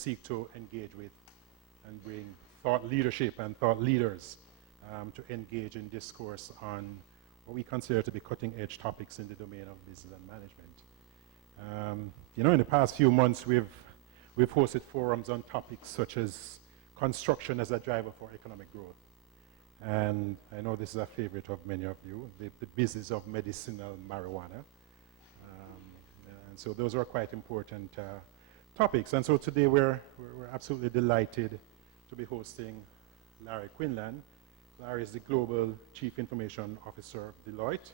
seek to engage with and bring thought leadership and thought leaders to engage in discourse on what we consider to be cutting-edge topics in the domain of business and management. In the past few months, we've hosted forums on topics such as construction as a driver for economic growth. And I know this is a favorite of many of you, the business of medicinal marijuana. And so those are quite important topics. And so today we're absolutely delighted to be hosting Larry Quinlan. Larry is the Global Chief Information Officer of Deloitte,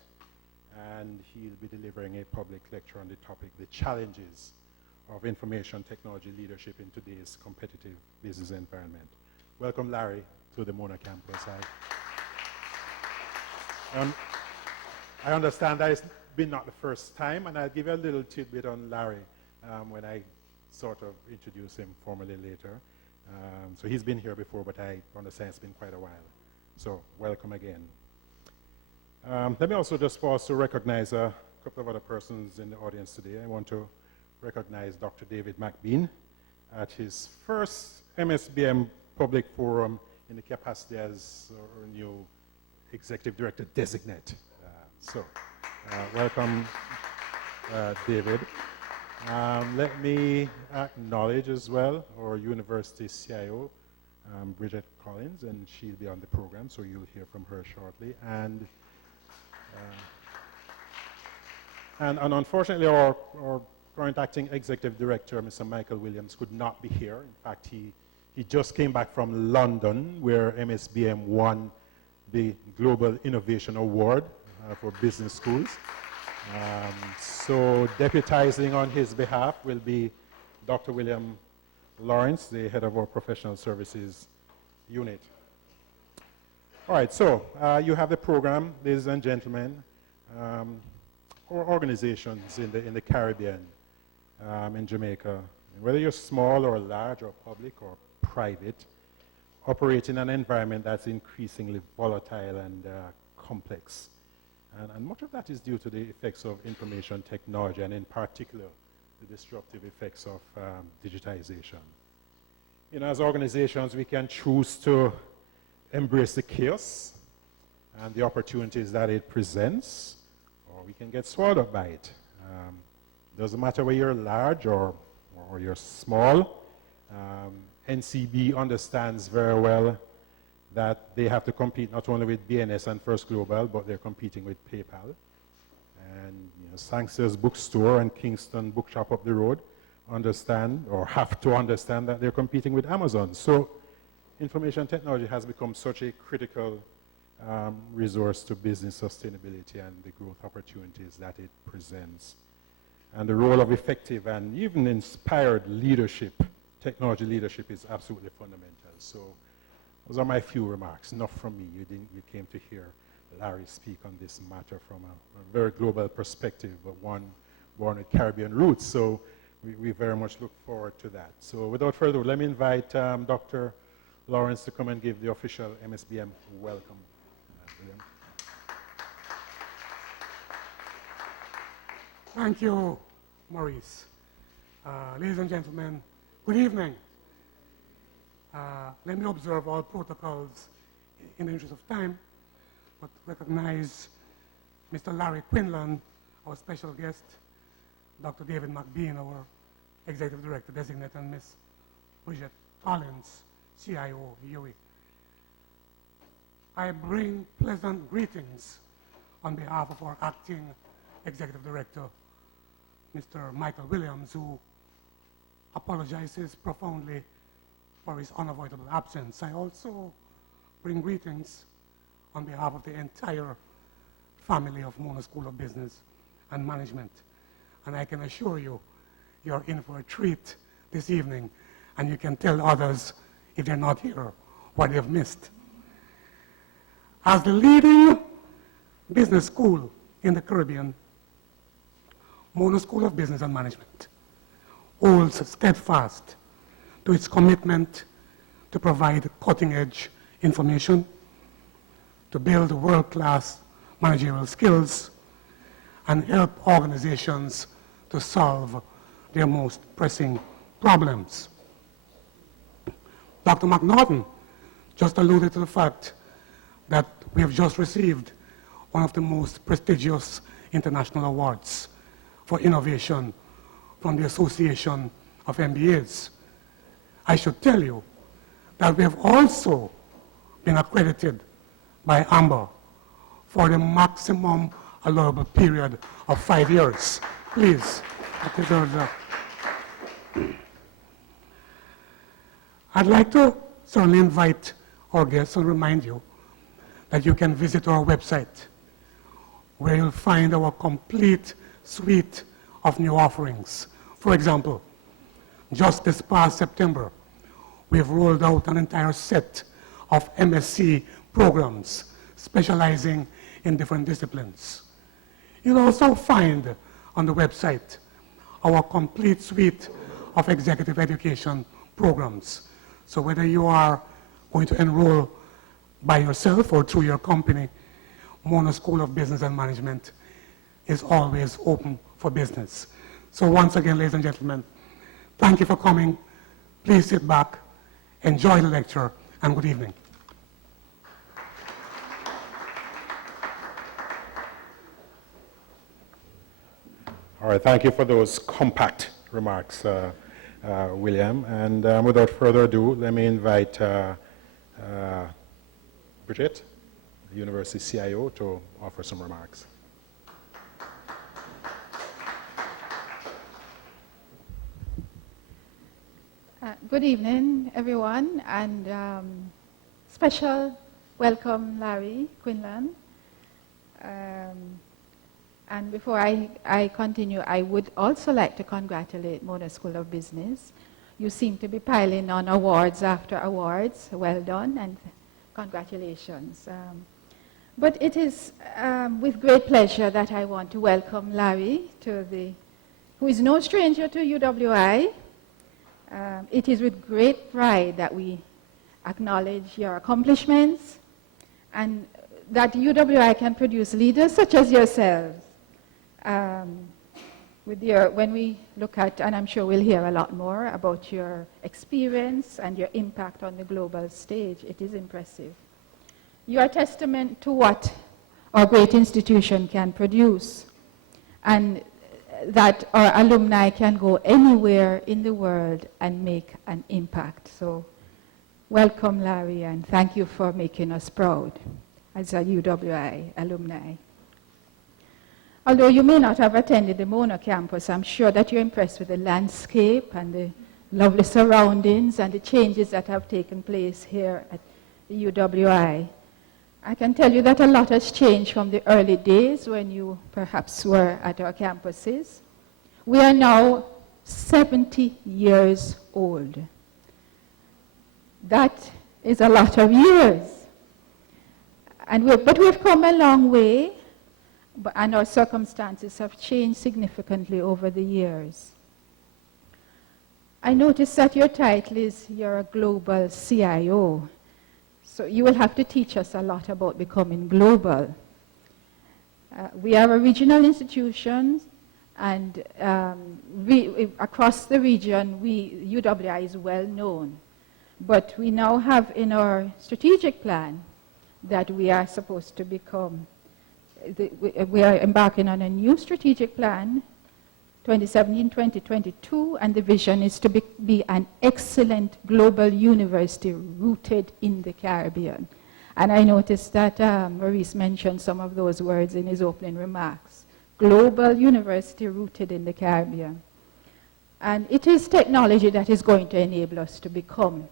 and he'll be delivering a public lecture on the topic, the challenges of information technology leadership in today's competitive business environment. Welcome, Larry, to the Mona campus. I understand that it's been not the first time, and I'll give you a little tidbit on Larry when I sort of introduce him formally later. So he's been here before, but I understand it's been quite a while. So welcome again. Let me also just pause to recognize a couple of other persons in the audience today. I want to recognize Dr. David McBean at his first MSBM Public Forum in the capacity as our new Executive Director Designate. Welcome, David. Let me acknowledge as well our university CIO, Bridget Collins, and she'll be on the program, so you'll hear from her shortly. And unfortunately, our current acting executive director, Mr. Michael Williams, could not be here. In fact, he just came back from London, where MSBM won the Global Innovation Award for business schools. So deputizing on his behalf will be Dr. William Lawrence, the head of our professional services unit. All right, so you have the program, ladies and gentlemen. Our organizations in the Caribbean, in Jamaica, whether you're small or large or public or private, operate in an environment that's increasingly volatile and complex. And much of that is due to the effects of information technology, and in particular, the disruptive effects of digitization. As organizations, we can choose to embrace the chaos and the opportunities that it presents, or we can get swallowed up by it. Doesn't matter whether you're large or you're small. NCB understands very well that they have to compete not only with BNS and First Global, but they're competing with PayPal. And Sangster's Bookstore and Kingston Bookshop up the road understand, or have to understand, that they're competing with Amazon. So information technology has become such a critical resource to business sustainability and the growth opportunities that it presents. And the role of effective and even inspired leadership, technology leadership, is absolutely fundamental. So those are my few remarks, not from me. You came to hear Larry speak on this matter from a very global perspective, but one born with Caribbean roots. So we very much look forward to that. So without further ado, let me invite Dr. Lawrence to come and give the official MSBM welcome. William. Thank you, Maurice. Ladies and gentlemen, good evening. Let me observe all protocols in the interest of time, but recognize Mr. Larry Quinlan, our special guest, Dr. David McBean, our Executive Director Designate, and Ms. Bridget Collins, CIO, UE. I bring pleasant greetings on behalf of our acting Executive Director, Mr. Michael Williams, who apologizes profoundly for his unavoidable absence. I also bring greetings on behalf of the entire family of Mona School of Business and Management. And I can assure you, you're in for a treat this evening, and you can tell others, if they're not here, what they've missed. As the leading business school in the Caribbean, Mona School of Business and Management holds steadfast to its commitment to provide cutting-edge information, to build world-class managerial skills, and help organizations to solve their most pressing problems. Dr. McNaughton just alluded to the fact that we have just received one of the most prestigious international awards for innovation from the Association of MBAs. I should tell you that we have also been accredited by AMBER for the maximum allowable period of 5 years. Please, that deserves that. I'd like to certainly invite our guests and remind you that you can visit our website, where you'll find our complete suite of new offerings. For example, just this past September, we've rolled out an entire set of MSc programs specializing in different disciplines. You'll also find on the website our complete suite of executive education programs. So whether you are going to enroll by yourself or through your company, Mona School of Business and Management is always open for business. So once again, ladies and gentlemen, thank you for coming. Please sit back, enjoy the lecture, and good evening. All right, thank you for those compact remarks, William. And without further ado, let me invite Bridget, the University CIO, to offer some remarks. Good evening, everyone, and special welcome, Larry Quinlan. And before I continue, I would also like to congratulate Mona School of Business. You seem to be piling on awards after awards. Well done, and congratulations. But it is with great pleasure that I want to welcome Larry, who is no stranger to UWI. It is with great pride that we acknowledge your accomplishments and that UWI can produce leaders such as yourselves. When we look at, and I'm sure we'll hear a lot more about your experience and your impact on the global stage, it is impressive. You are a testament to what our great institution can produce, and that our alumni can go anywhere in the world and make an impact. So welcome, Larry, and thank you for making us proud as a UWI alumni. Although you may not have attended the Mona campus, I'm sure that you're impressed with the landscape and the lovely surroundings and the changes that have taken place here at the UWI. I can tell you that a lot has changed from the early days when you perhaps were at our campuses. We are now 70 years old. That is a lot of years. But we've come a long way, and our circumstances have changed significantly over the years. I noticed that your title is you're a global CIO. So you will have to teach us a lot about becoming global. We are a regional institution, and across the region, UWI is well known. But we now have in our strategic plan that we are supposed to become, we are embarking on a new strategic plan, 2017-2022, and the vision is to be an excellent global university rooted in the Caribbean. And I noticed that Maurice mentioned some of those words in his opening remarks. Global university rooted in the Caribbean. And it is technology that is going to enable us to become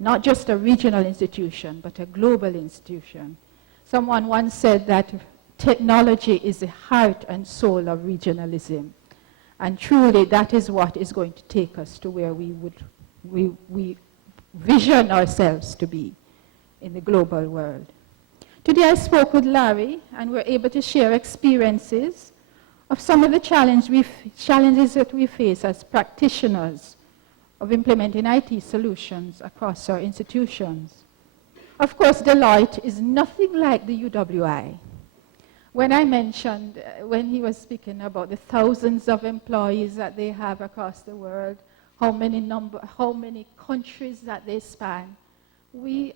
not just a regional institution, but a global institution. Someone once said that technology is the heart and soul of regionalism. And truly, that is what is going to take us to where we vision ourselves to be in the global world. Today I spoke with Larry, and we're able to share experiences of some of the challenges that we face as practitioners of implementing IT solutions across our institutions. Of course, Deloitte is nothing like the UWI. When I mentioned, when he was speaking about the thousands of employees that they have across the world, how many countries that they span. We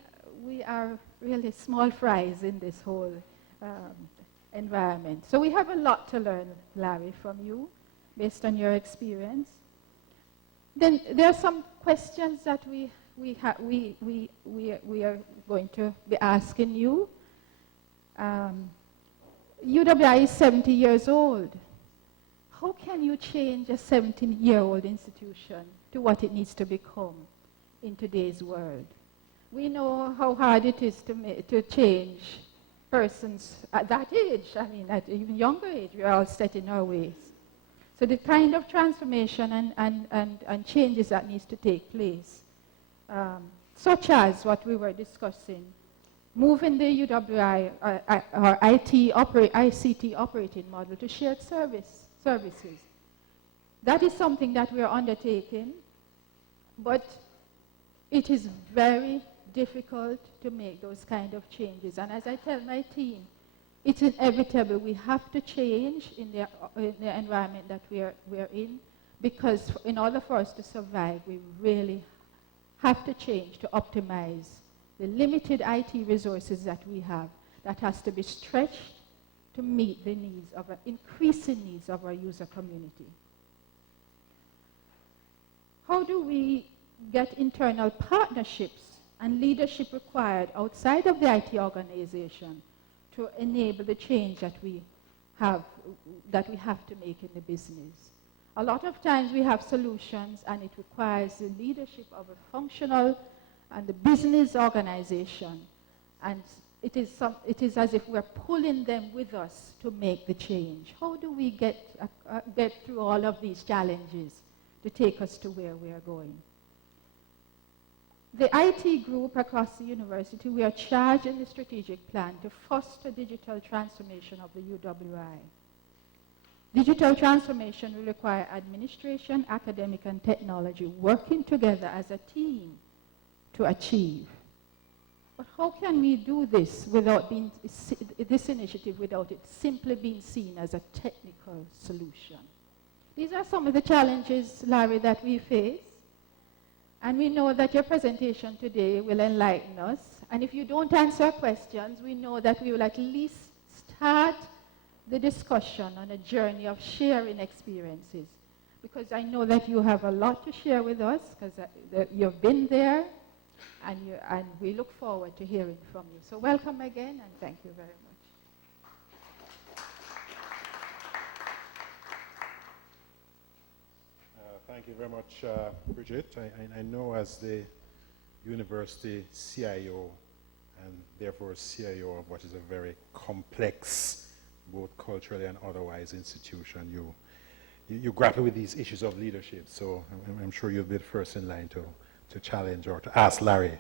are really small fries in this whole environment. So we have a lot to learn, Larry, from you, based on your experience. Then there are some questions that we are going to be asking you. UWI is 70 years old. How can you change a 17-year-old institution to what it needs to become in today's world? We know how hard it is to change persons at that age. I mean, at even younger age, we are all set in our ways. So the kind of transformation and changes that needs to take place, such as what we were discussing, moving the UWI or ICT operating model to shared services. That is something that we are undertaking, but it is very difficult to make those kind of changes. And as I tell my team, it's inevitable. We have to change in the environment that we're in, because in order for us to survive, we really have to change to optimize the limited IT resources that we have. That has to be stretched to meet the needs of increasing needs of our user community. How do we get internal partnerships and leadership required outside of the IT organization to enable the change that we have to make in the business? A lot of times we have solutions, and it requires the leadership of a functional and the business organization, and it is as if we're pulling them with us to make the change. How do we get through all of these challenges to take us to where we are going? The IT group across the university, we are charged in the strategic plan to foster digital transformation of the UWI. Digital transformation will require administration, academic, and technology working together as a team to achieve. But how can we do this this initiative without it simply being seen as a technical solution? These are some of the challenges, Larry, that we face. And we know that your presentation today will enlighten us. And if you don't answer questions, we know that we will at least start the discussion on a journey of sharing experiences. Because I know that you have a lot to share with us, because you've been there, and we look forward to hearing from you. So welcome again, and thank you very much. Thank you very much, Bridget. I know as the university CIO, and therefore CIO of what is a very complex, both culturally and otherwise, institution, you grapple with these issues of leadership. So I'm sure you'll be the first in line to challenge or to ask Larry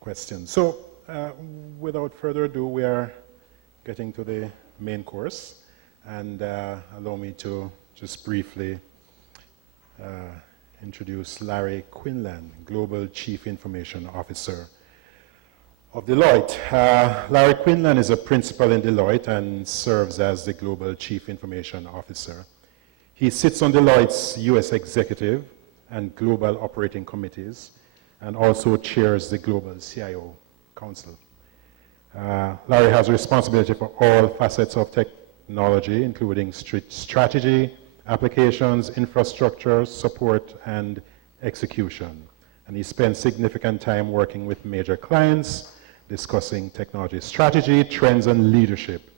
questions. So without further ado, we are getting to the main course. And allow me to just briefly introduce Larry Quinlan, Global Chief Information Officer of Deloitte. Larry Quinlan is a principal in Deloitte and serves as the Global Chief Information Officer. He sits on Deloitte's US Executive and Global Operating Committees, and also chairs the Global CIO Council. Larry has responsibility for all facets of technology, including strategy, applications, infrastructure, support, and execution. And he spends significant time working with major clients, discussing technology strategy, trends, and leadership.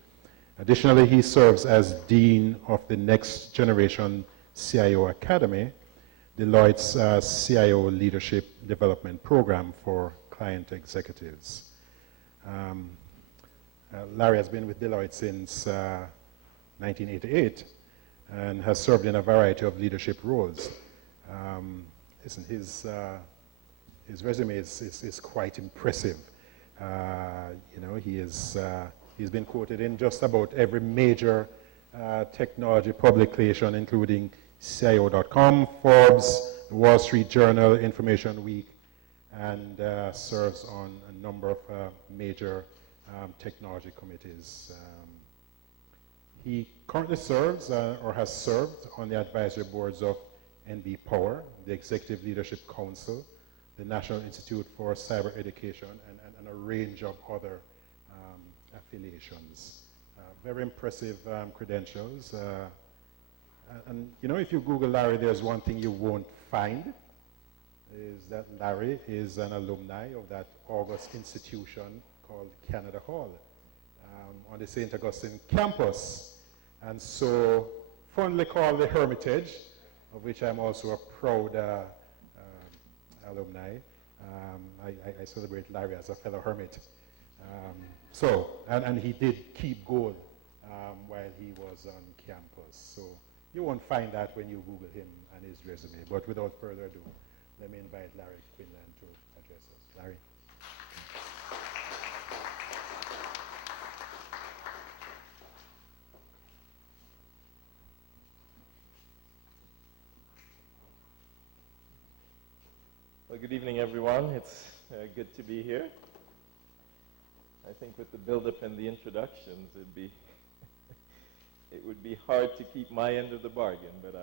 Additionally, he serves as Dean of the Next Generation CIO Academy, Deloitte's CIO Leadership Development Program for client executives. Larry has been with Deloitte since 1988 and has served in a variety of leadership roles. Listen, his resume is quite impressive. He's been quoted in just about every major technology publication, including CIO.com, Forbes, the Wall Street Journal, Information Week, and serves on a number of major technology committees. He currently serves or has served on the advisory boards of NB Power, the Executive Leadership Council, the National Institute for Cyber Education, and a range of other affiliations. Very impressive credentials. And you know, if you Google Larry, there's one thing you won't find, is that Larry is an alumni of that august institution called Canada Hall on the St. Augustine campus. And so, fondly called the Hermitage, of which I'm also a proud alumni. I celebrate Larry as a fellow hermit. And he did keep gold while he was on campus. So you won't find that when you Google him and his resume. But without further ado, let me invite Larry Quinlan to address us. Larry. Well, good evening, everyone. It's good to be here. I think with the build-up and the introductions, it would be hard to keep my end of the bargain, but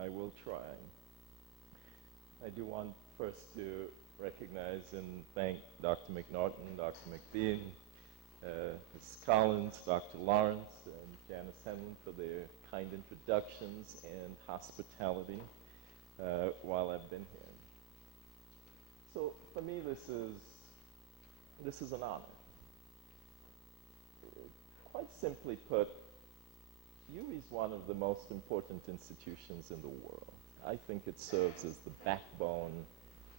I will try. I do want first to recognize and thank Dr. McNaughton, Dr. McBean, Ms. Collins, Dr. Lawrence, and Janice Henlon for their kind introductions and hospitality while I've been here. So for me, this is an honor. Quite simply put, UWI is one of the most important institutions in the world. I think it serves as the backbone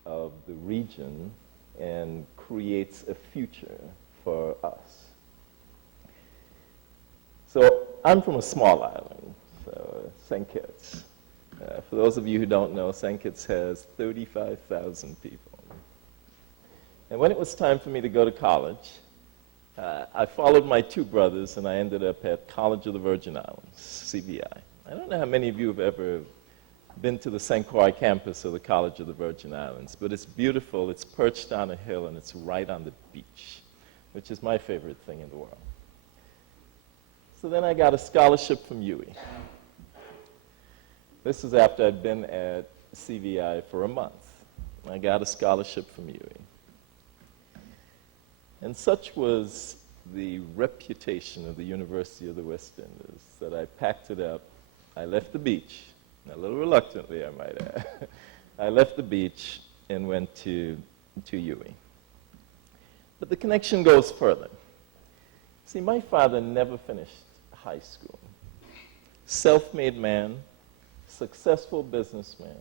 of the region and creates a future for us. So I'm from a small island, so St. Kitts. For those of you who don't know, St. Kitts has 35,000 people. And when it was time for me to go to college, I followed my two brothers, and I ended up at College of the Virgin Islands, CVI. I don't know how many of you have ever been to the St. Croix campus of the College of the Virgin Islands, but it's beautiful. It's perched on a hill, and it's right on the beach, which is my favorite thing in the world. So then I got a scholarship from UWI. This is after I'd been at CVI for a month. I got a scholarship from UWI. And such was the reputation of the University of the West Indies that I packed it up. I left the beach, a little reluctantly, I might add. I left the beach and went to UWI. But the connection goes further. See, my father never finished high school. Self-made man, successful businessman,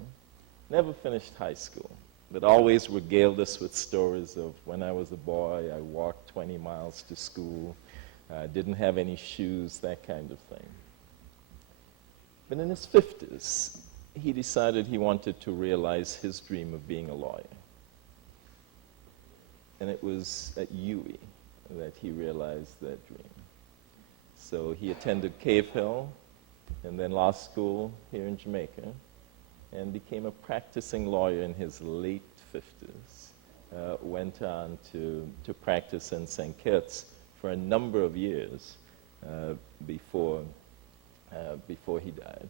never finished high school, but always regaled us with stories of when I was a boy, I walked 20 miles to school, didn't have any shoes, that kind of thing. But in his 50s, he decided he wanted to realize his dream of being a lawyer. And it was at UWI that he realized that dream. So he attended Cave Hill and then law school here in Jamaica, and became a practicing lawyer in his late 50s. Went on to practice in St. Kitts for a number of years before he died.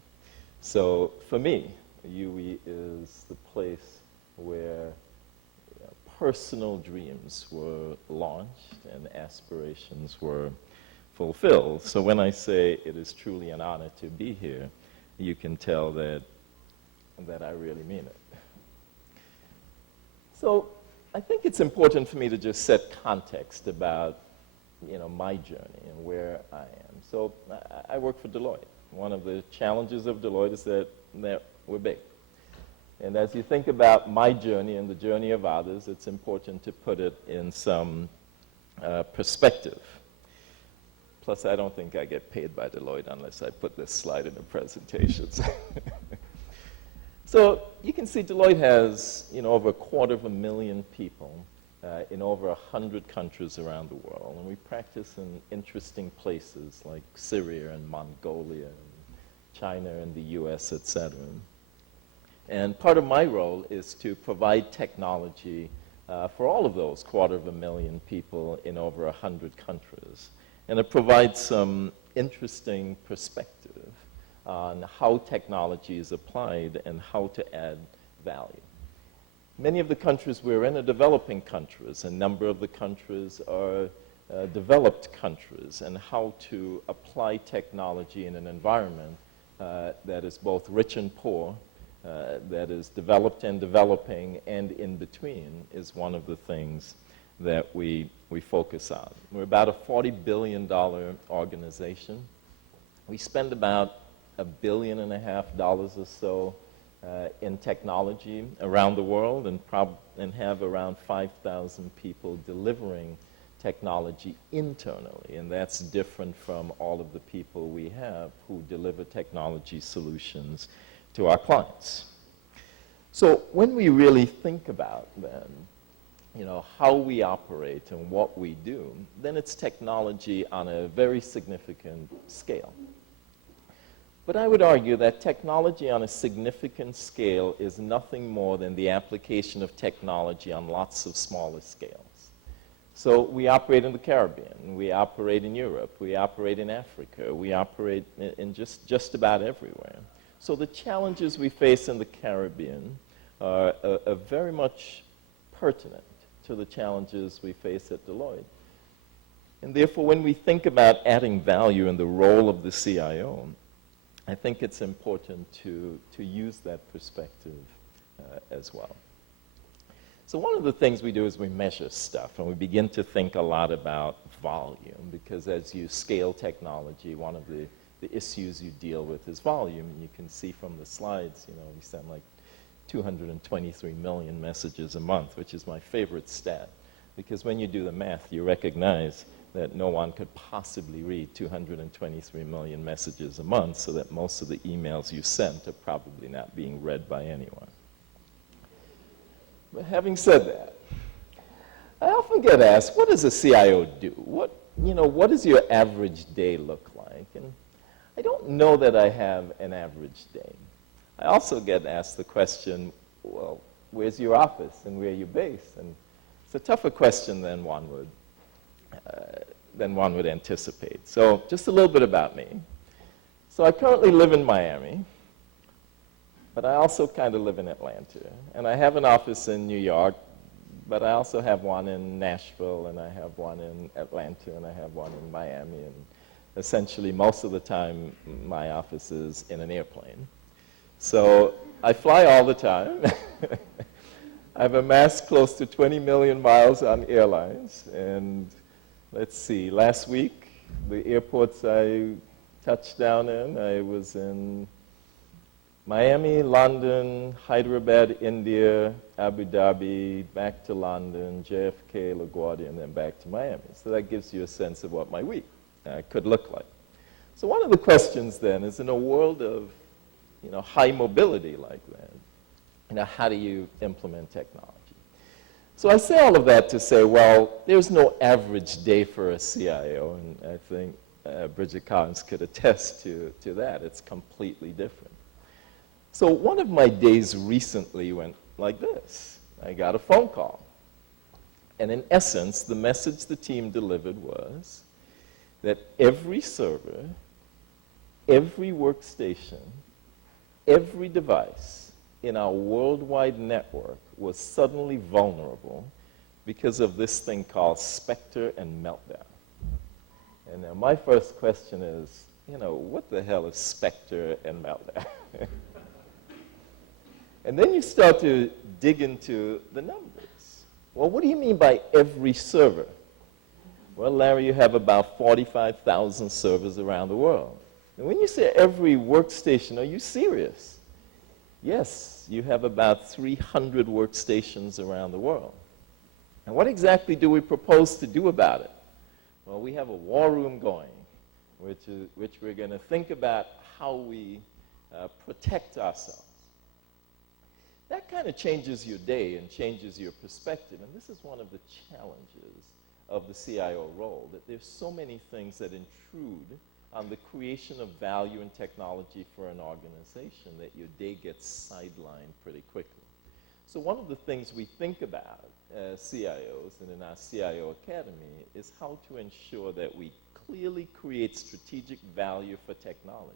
So for me, UWI is the place where personal dreams were launched and aspirations were fulfilled. So when I say it is truly an honor to be here, you can tell that I really mean it. So I think it's important for me to just set context about, my journey and where I am. So I work for Deloitte. One of the challenges of Deloitte is that we're big. And as you think about my journey and the journey of others, it's important to put it in some perspective. Plus, I don't think I get paid by Deloitte unless I put this slide in the presentations. So you can see Deloitte has, over 250,000 people in over 100 countries around the world. And we practice in interesting places like Syria and Mongolia, and China and the US, etc. And part of my role is to provide technology for all of those 250,000 people in over 100 countries. And it provides some interesting perspective on how technology is applied and how to add value. Many of the countries we're in are developing countries. A number of the countries are developed countries, and how to apply technology in an environment that is both rich and poor, that is developed and developing, and in between is one of the things that we focus on. We're about a $40 billion organization. We spend about $1.5 billion or so in technology around the world, and have around 5,000 people delivering technology internally, and that's different from all of the people we have who deliver technology solutions to our clients. So when we really think about then, how we operate and what we do, then it's technology on a very significant scale. But I would argue that technology on a significant scale is nothing more than the application of technology on lots of smaller scales. So we operate in the Caribbean, we operate in Europe, we operate in Africa, we operate in just about everywhere. So the challenges we face in the Caribbean are very much pertinent to the challenges we face at Deloitte. And therefore, when we think about adding value in the role of the CIO, I think it's important to use that perspective as well. So one of the things we do is we measure stuff, and we begin to think a lot about volume, because as you scale technology, one of the issues you deal with is volume. And you can see from the slides, we send like 223 million messages a month, which is my favorite stat, because when you do the math, you recognize that no one could possibly read 223 million messages a month, so that most of the emails you sent are probably not being read by anyone. But having said that, I often get asked, what does a CIO do? What does your average day look like? And I don't know that I have an average day. I also get asked the question, well, where's your office and where are you based? And it's a tougher question than one would anticipate. So just a little bit about me. So I currently live in Miami, but I also kind of live in Atlanta. And I have an office in New York, but I also have one in Nashville, and I have one in Atlanta, and I have one in Miami. And essentially, most of the time, my office is in an airplane. So I fly all the time. I've amassed close to 20 million miles on airlines. And let's see, last week, the airports I touched down in, I was in Miami, London, Hyderabad, India, Abu Dhabi, back to London, JFK, LaGuardia, and then back to Miami. So that gives you a sense of what my week could look like. So one of the questions then is, in a world of high mobility like that, how do you implement technology? So I say all of that to say, well, there's no average day for a CIO, and I think Bridget Collins could attest to that. It's completely different. So one of my days recently went like this. I got a phone call. And in essence, the message the team delivered was that every server, every workstation, every device in our worldwide network was suddenly vulnerable because of this thing called Spectre and Meltdown. And now my first question is, what the hell is Spectre and Meltdown? And then you start to dig into the numbers. Well, what do you mean by every server? Well, Larry, you have about 45,000 servers around the world. And when you say every workstation, are you serious? Yes, you have about 300 workstations around the world. And what exactly do we propose to do about it? Well, we have a war room going, which we're going to think about how we protect ourselves. That kind of changes your day and changes your perspective. And this is one of the challenges of the CIO role, that there's so many things that intrude on the creation of value and technology for an organization that your day gets sidelined pretty quickly. So one of the things we think about as CIOs and in our CIO Academy is how to ensure that we clearly create strategic value for technology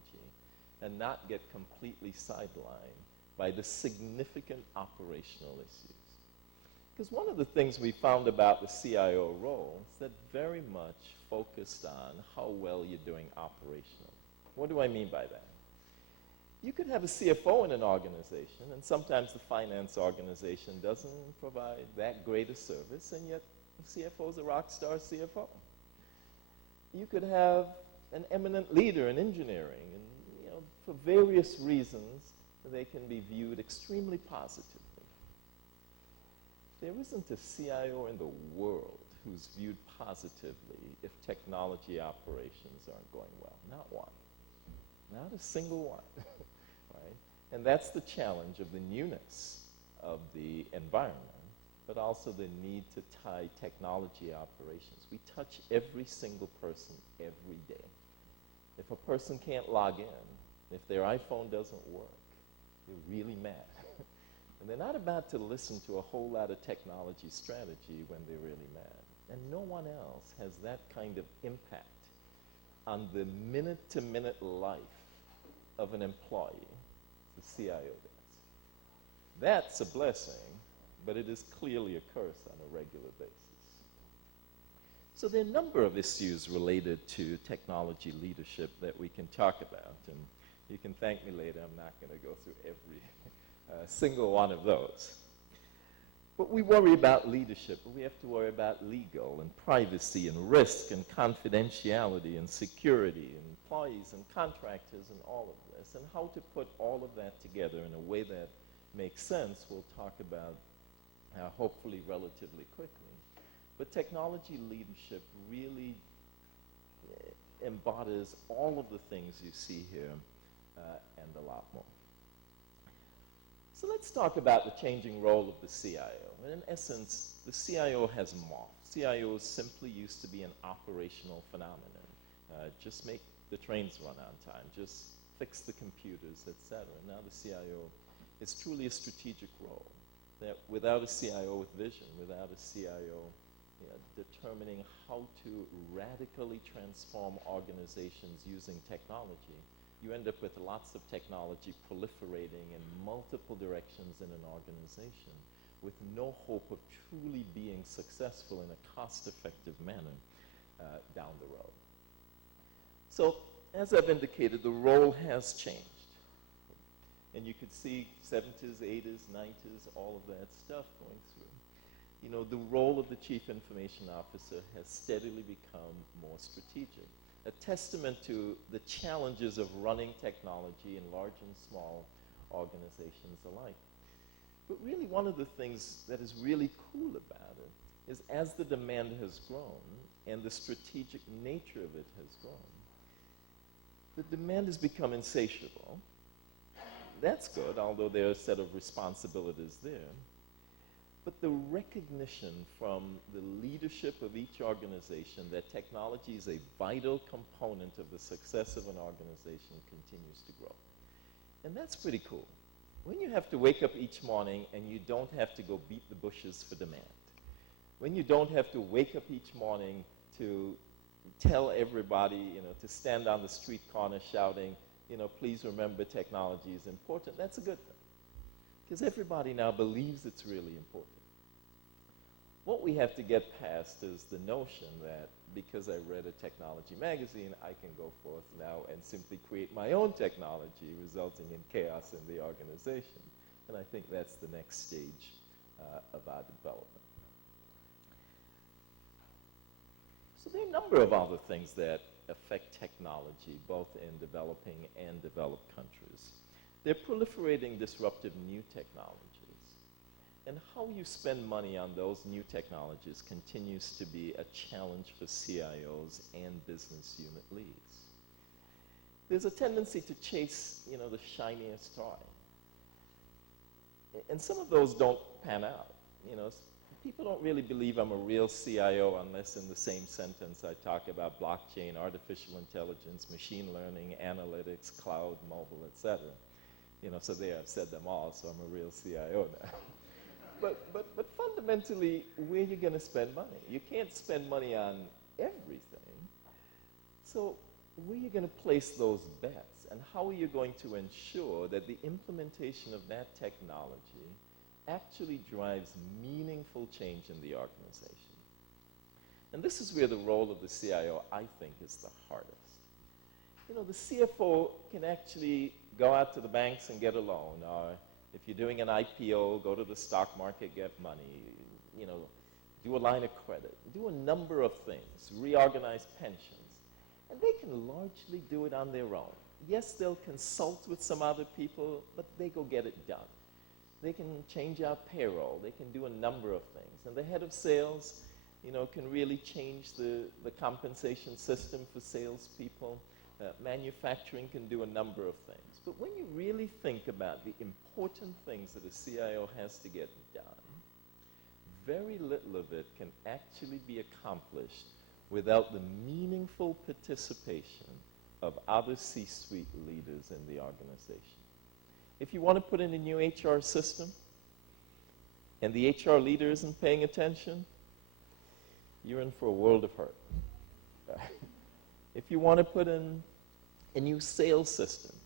and not get completely sidelined by the significant operational issues. Because one of the things we found about the CIO role is that very much focused on how well you're doing operationally. What do I mean by that? You could have a CFO in an organization, and sometimes the finance organization doesn't provide that great a service, and yet the CFO is a rock star CFO. You could have an eminent leader in engineering, and for various reasons, they can be viewed extremely positively. There isn't a CIO in the world who's viewed positively if technology operations aren't going well. Not one. Not a single one. Right? And that's the challenge of the newness of the environment, but also the need to tie technology operations. We touch every single person every day. If a person can't log in, if their iPhone doesn't work, they're really mad. And they're not about to listen to a whole lot of technology strategy when they're really mad. And no one else has that kind of impact on the minute-to-minute life of an employee. The CIO does. That's a blessing, but it is clearly a curse on a regular basis. So there are a number of issues related to technology leadership that we can talk about, and you can thank me later. I'm not going to go through every single one of those. But we worry about leadership, but we have to worry about legal and privacy and risk and confidentiality and security and employees and contractors and all of this, and how to put all of that together in a way that makes sense. We'll talk about hopefully relatively quickly. But technology leadership really embodies all of the things you see here and a lot more. So let's talk about the changing role of the CIO. And in essence, the CIO has morphed. CIOs simply used to be an operational phenomenon. Just make the trains run on time, just fix the computers, etc. Now the CIO is truly a strategic role. That without a CIO with vision, without a CIO determining how to radically transform organizations using technology, you end up with lots of technology proliferating in multiple directions in an organization with no hope of truly being successful in a cost-effective manner down the road. So, as I've indicated, the role has changed. And you could see 70s, 80s, 90s, all of that stuff going through. You know, the role of the Chief Information Officer has steadily become more strategic, a testament to the challenges of running technology in large and small organizations alike. But really one of the things that is really cool about it is as the demand has grown and the strategic nature of it has grown, the demand has become insatiable. That's good, although there are a set of responsibilities there. But the recognition from the leadership of each organization that technology is a vital component of the success of an organization continues to grow. And that's pretty cool. When you have to wake up each morning and you don't have to go beat the bushes for demand, when you don't have to wake up each morning to tell everybody, to stand on the street corner shouting, please remember technology is important, that's a good thing. Because everybody now believes it's really important. What we have to get past is the notion that because I read a technology magazine, I can go forth now and simply create my own technology, resulting in chaos in the organization. And I think that's the next stage of our development. So there are a number of other things that affect technology, both in developing and developed countries. They're proliferating disruptive new technologies. And how you spend money on those new technologies continues to be a challenge for CIOs and business unit leads. There's a tendency to chase, the shiniest toy. And some of those don't pan out. People don't really believe I'm a real CIO unless in the same sentence I talk about blockchain, artificial intelligence, machine learning, analytics, cloud, mobile, etc. So there I've said them all, so I'm a real CIO now. But fundamentally, where are you going to spend money? You can't spend money on everything. So where are you going to place those bets? and how are you going to ensure that the implementation of that technology actually drives meaningful change in the organization? And this is where the role of the CIO, I think, is the hardest. You know, the CFO can actually go out to the banks and get a loan, or if you're doing an IPO, go to the stock market, get money, you know, do a line of credit, do a number of things, reorganize pensions. And they can largely do it on their own. Yes, they'll consult with some other people, but they go get it done. They can change out payroll. They can do a number of things. And the head of sales, you know, can really change the compensation system for salespeople. Manufacturing can do a number of things. But when you really think about the important things that a CIO has to get done, very little of it can actually be accomplished without the meaningful participation of other C-suite leaders in the organization. If you want to put in a new HR system and the HR leader isn't paying attention, you're in for a world of hurt. If you want to put in a new sales system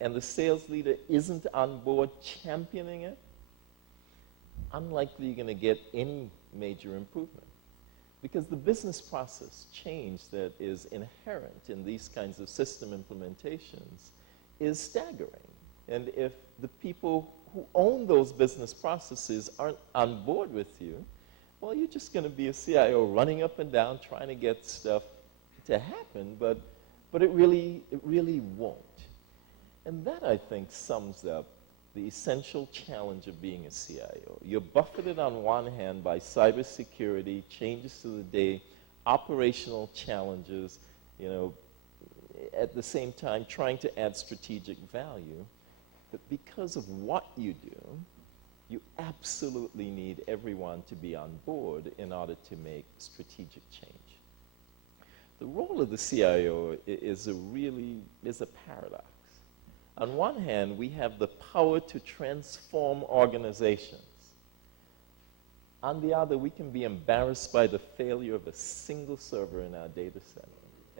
and the sales leader isn't on board championing it, unlikely you're going to get any major improvement. Because the business process change that is inherent in these kinds of system implementations is staggering. And if the people who own those business processes aren't on board with you, well, you're just going to be a CIO running up and down trying to get stuff to happen, but it really won't. And that, I think, sums up the essential challenge of being a CIO. You're buffeted on one hand by cybersecurity, changes to the day, operational challenges, you know, at the same time trying to add strategic value. But because of what you do, you absolutely need everyone to be on board in order to make strategic change. The role of the CIO is a paradox. On one hand, we have the power to transform organizations. On the other, we can be embarrassed by the failure of a single server in our data center.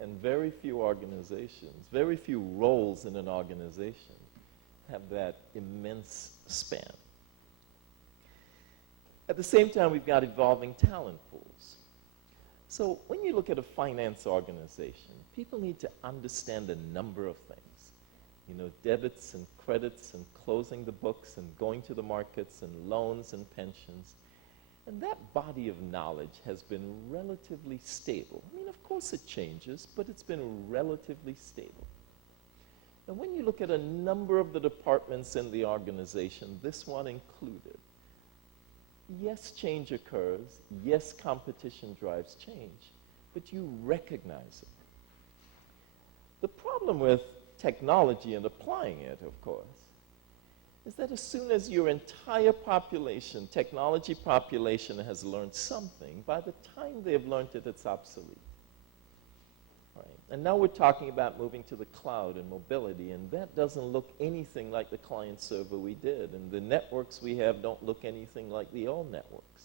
And very few organizations, very few roles in an organization have that immense span. At the same time, we've got evolving talent pools. So when you look at a finance organization, people need to understand a number of things. You know, debits and credits and closing the books and going to the markets and loans and pensions. And that body of knowledge has been relatively stable. I mean, of course it changes, but it's been relatively stable. And when you look at a number of the departments in the organization, this one included, yes, change occurs. Yes, competition drives change, but you recognize it. The problem with technology and applying it, of course, is that as soon as your entire population, technology population, has learned something, by the time they've learned it, it's obsolete. Right? And now we're talking about moving to the cloud and mobility, and that doesn't look anything like the client server we did, and the networks we have don't look anything like the old networks.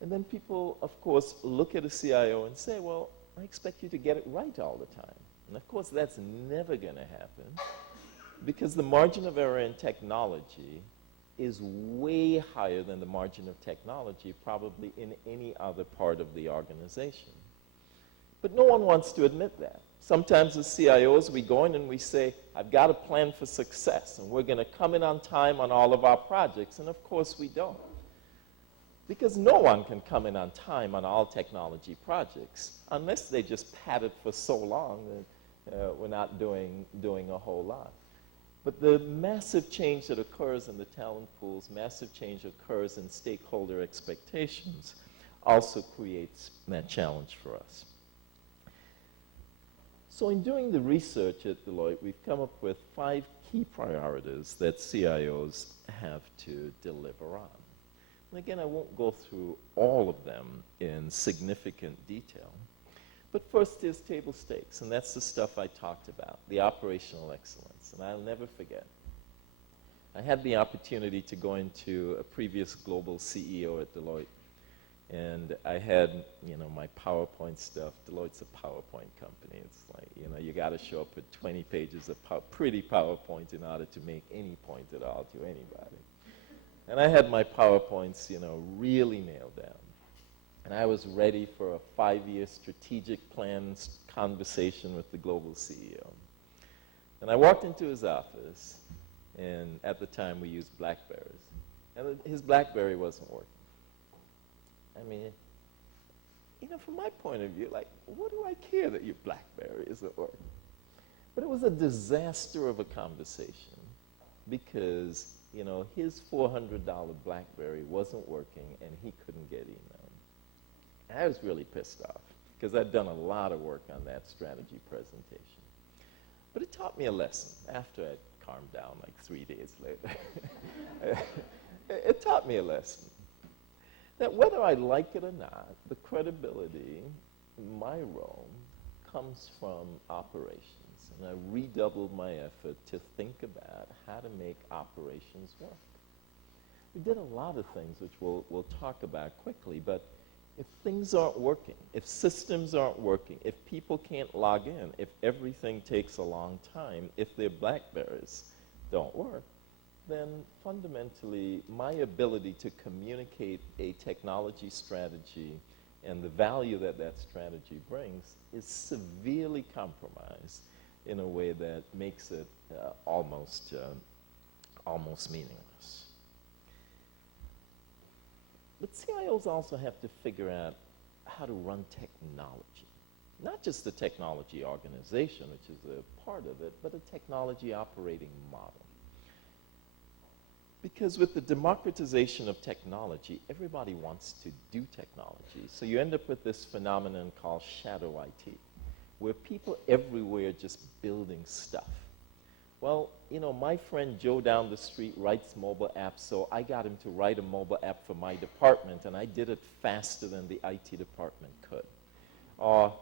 And then people, of course, look at a CIO and say, well, I expect you to get it right all the time. And of course, that's never going to happen because the margin of error in technology is way higher than the margin of technology probably in any other part of the organization. But no one wants to admit that. Sometimes as CIOs, we go in and we say, I've got a plan for success, and we're going to come in on time on all of our projects. And of course, we don't. Because no one can come in on time on all technology projects unless they just pad it for so long that we're not doing a whole lot. But the massive change that occurs in the talent pools, massive change occurs in stakeholder expectations, also creates that challenge for us. So in doing the research at Deloitte, we've come up with 5 key priorities that CIOs have to deliver on. And again, I won't go through all of them in significant detail. But first is table stakes, and that's the stuff I talked about, the operational excellence. And I'll never forget. I had the opportunity to go into a previous global CEO at Deloitte And I had, my PowerPoint stuff. Deloitte's a PowerPoint company. It's like, you got to show up with 20 pages of pretty PowerPoint in order to make any point at all to anybody. And I had my PowerPoints, really nailed down. And I was ready for a 5-year strategic plan conversation with the global CEO. And I walked into his office, and at the time we used BlackBerrys. And his BlackBerry wasn't working. I mean, from my point of view, like, what do I care that your BlackBerry isn't working? But it was a disaster of a conversation because, his $400 BlackBerry wasn't working and he couldn't get email. And I was really pissed off because I'd done a lot of work on that strategy presentation. But it taught me a lesson after I'd calmed down like 3 days later. It taught me a lesson. That whether I like it or not, the credibility in my role comes from operations. And I redoubled my effort to think about how to make operations work. We did a lot of things, which we'll talk about quickly, but if things aren't working, if systems aren't working, if people can't log in, if everything takes a long time, if their BlackBerrys don't work, then fundamentally my ability to communicate a technology strategy and the value that that strategy brings is severely compromised in a way that makes it almost meaningless. But CIOs also have to figure out how to run technology. Not just the technology organization, which is a part of it, but a technology operating model. Because with the democratization of technology, everybody wants to do technology. So you end up with this phenomenon called shadow IT, where people everywhere just building stuff. Well, my friend Joe down the street writes mobile apps, so I got him to write a mobile app for my department, and I did it faster than the IT department could. Or,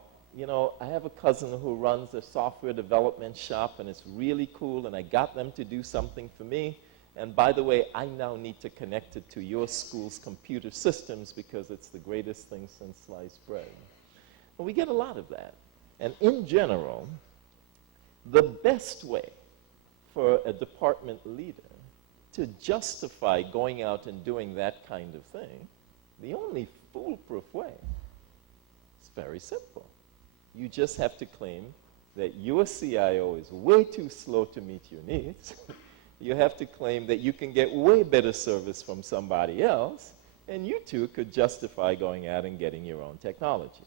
I have a cousin who runs a software development shop, and it's really cool, and I got them to do something for me. And by the way, I now need to connect it to your school's computer systems because it's the greatest thing since sliced bread. And we get a lot of that. And in general, the best way for a department leader to justify going out and doing that kind of thing, the only foolproof way, is very simple. You just have to claim that your CIO is way too slow to meet your needs. You have to claim that you can get way better service from somebody else, and you too could justify going out and getting your own technology.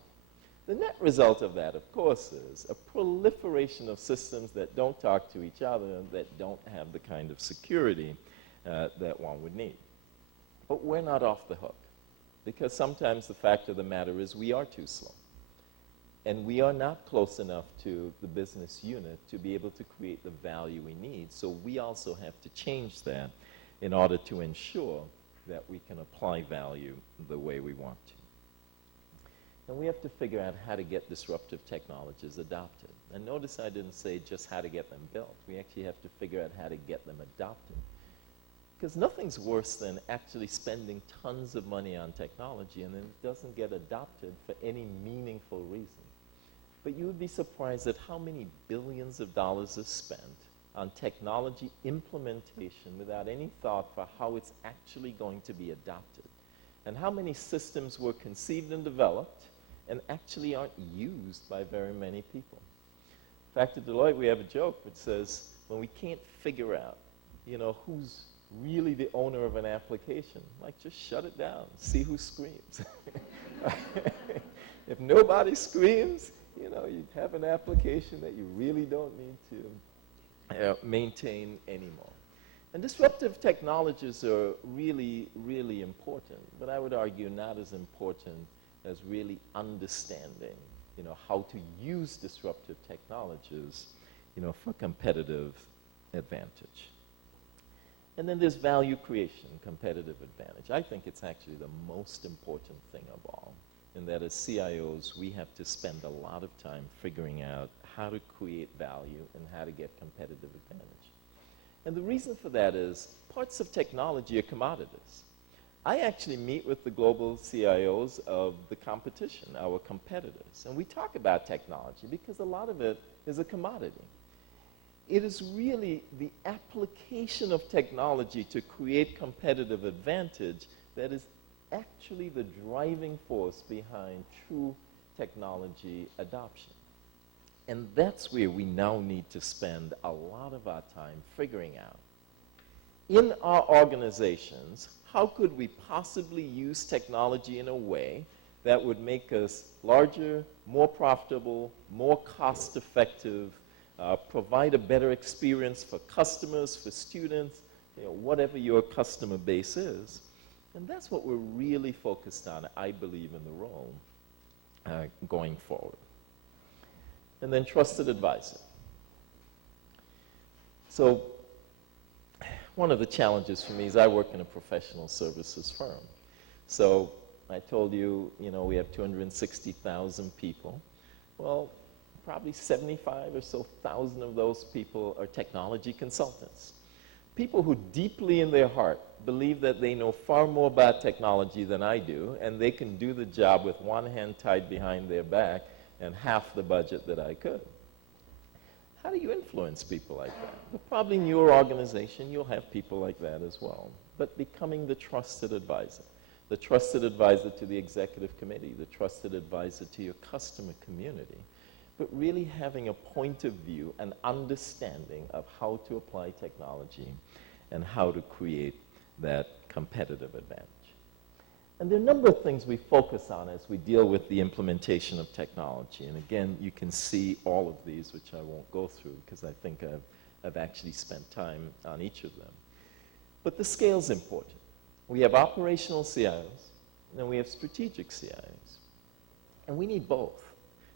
The net result of that, of course, is a proliferation of systems that don't talk to each other and that don't have the kind of security that one would need. But we're not off the hook, because sometimes the fact of the matter is we are too slow. And we are not close enough to the business unit to be able to create the value we need. So we also have to change that in order to ensure that we can apply value the way we want to. And we have to figure out how to get disruptive technologies adopted. And notice I didn't say just how to get them built. We actually have to figure out how to get them adopted. Because nothing's worse than actually spending tons of money on technology and then it doesn't get adopted for any meaningful reason. But you would be surprised at how many billions of dollars are spent on technology implementation without any thought for how it's actually going to be adopted. And how many systems were conceived and developed and actually aren't used by very many people. In fact, at Deloitte, we have a joke which says, when we can't figure out, who's really the owner of an application, like, just shut it down, see who screams. If nobody screams, you have an application that you really don't need to maintain anymore. And disruptive technologies are really, really important, but I would argue not as important as really understanding, how to use disruptive technologies, for competitive advantage. And then there's value creation, competitive advantage. I think it's actually the most important thing of all. And that as CIOs, we have to spend a lot of time figuring out how to create value and how to get competitive advantage. And the reason for that is parts of technology are commodities. I actually meet with the global CIOs of the competition, our competitors, and we talk about technology because a lot of it is a commodity. It is really the application of technology to create competitive advantage that is actually the driving force behind true technology adoption. And that's where we now need to spend a lot of our time figuring out, in our organizations, how could we possibly use technology in a way that would make us larger, more profitable, more cost-effective, provide a better experience for customers, for students, whatever your customer base is. And that's what we're really focused on, I believe, in the role going forward. And then trusted advisor. So one of the challenges for me is I work in a professional services firm. So I told you, we have 260,000 people. Well, probably 75 or so thousand of those people are technology consultants. People who deeply in their heart believe that they know far more about technology than I do, and they can do the job with one hand tied behind their back and half the budget that I could. How do you influence people like that? Well, probably in your organization, you'll have people like that as well. But becoming the trusted advisor to the executive committee, the trusted advisor to your customer community, but really having a point of view, an understanding of how to apply technology and how to create that competitive advantage. And there are a number of things we focus on as we deal with the implementation of technology. And again, you can see all of these, which I won't go through because I think I've actually spent time on each of them. But the scale's important. We have operational CIOs, and then we have strategic CIOs. And we need both.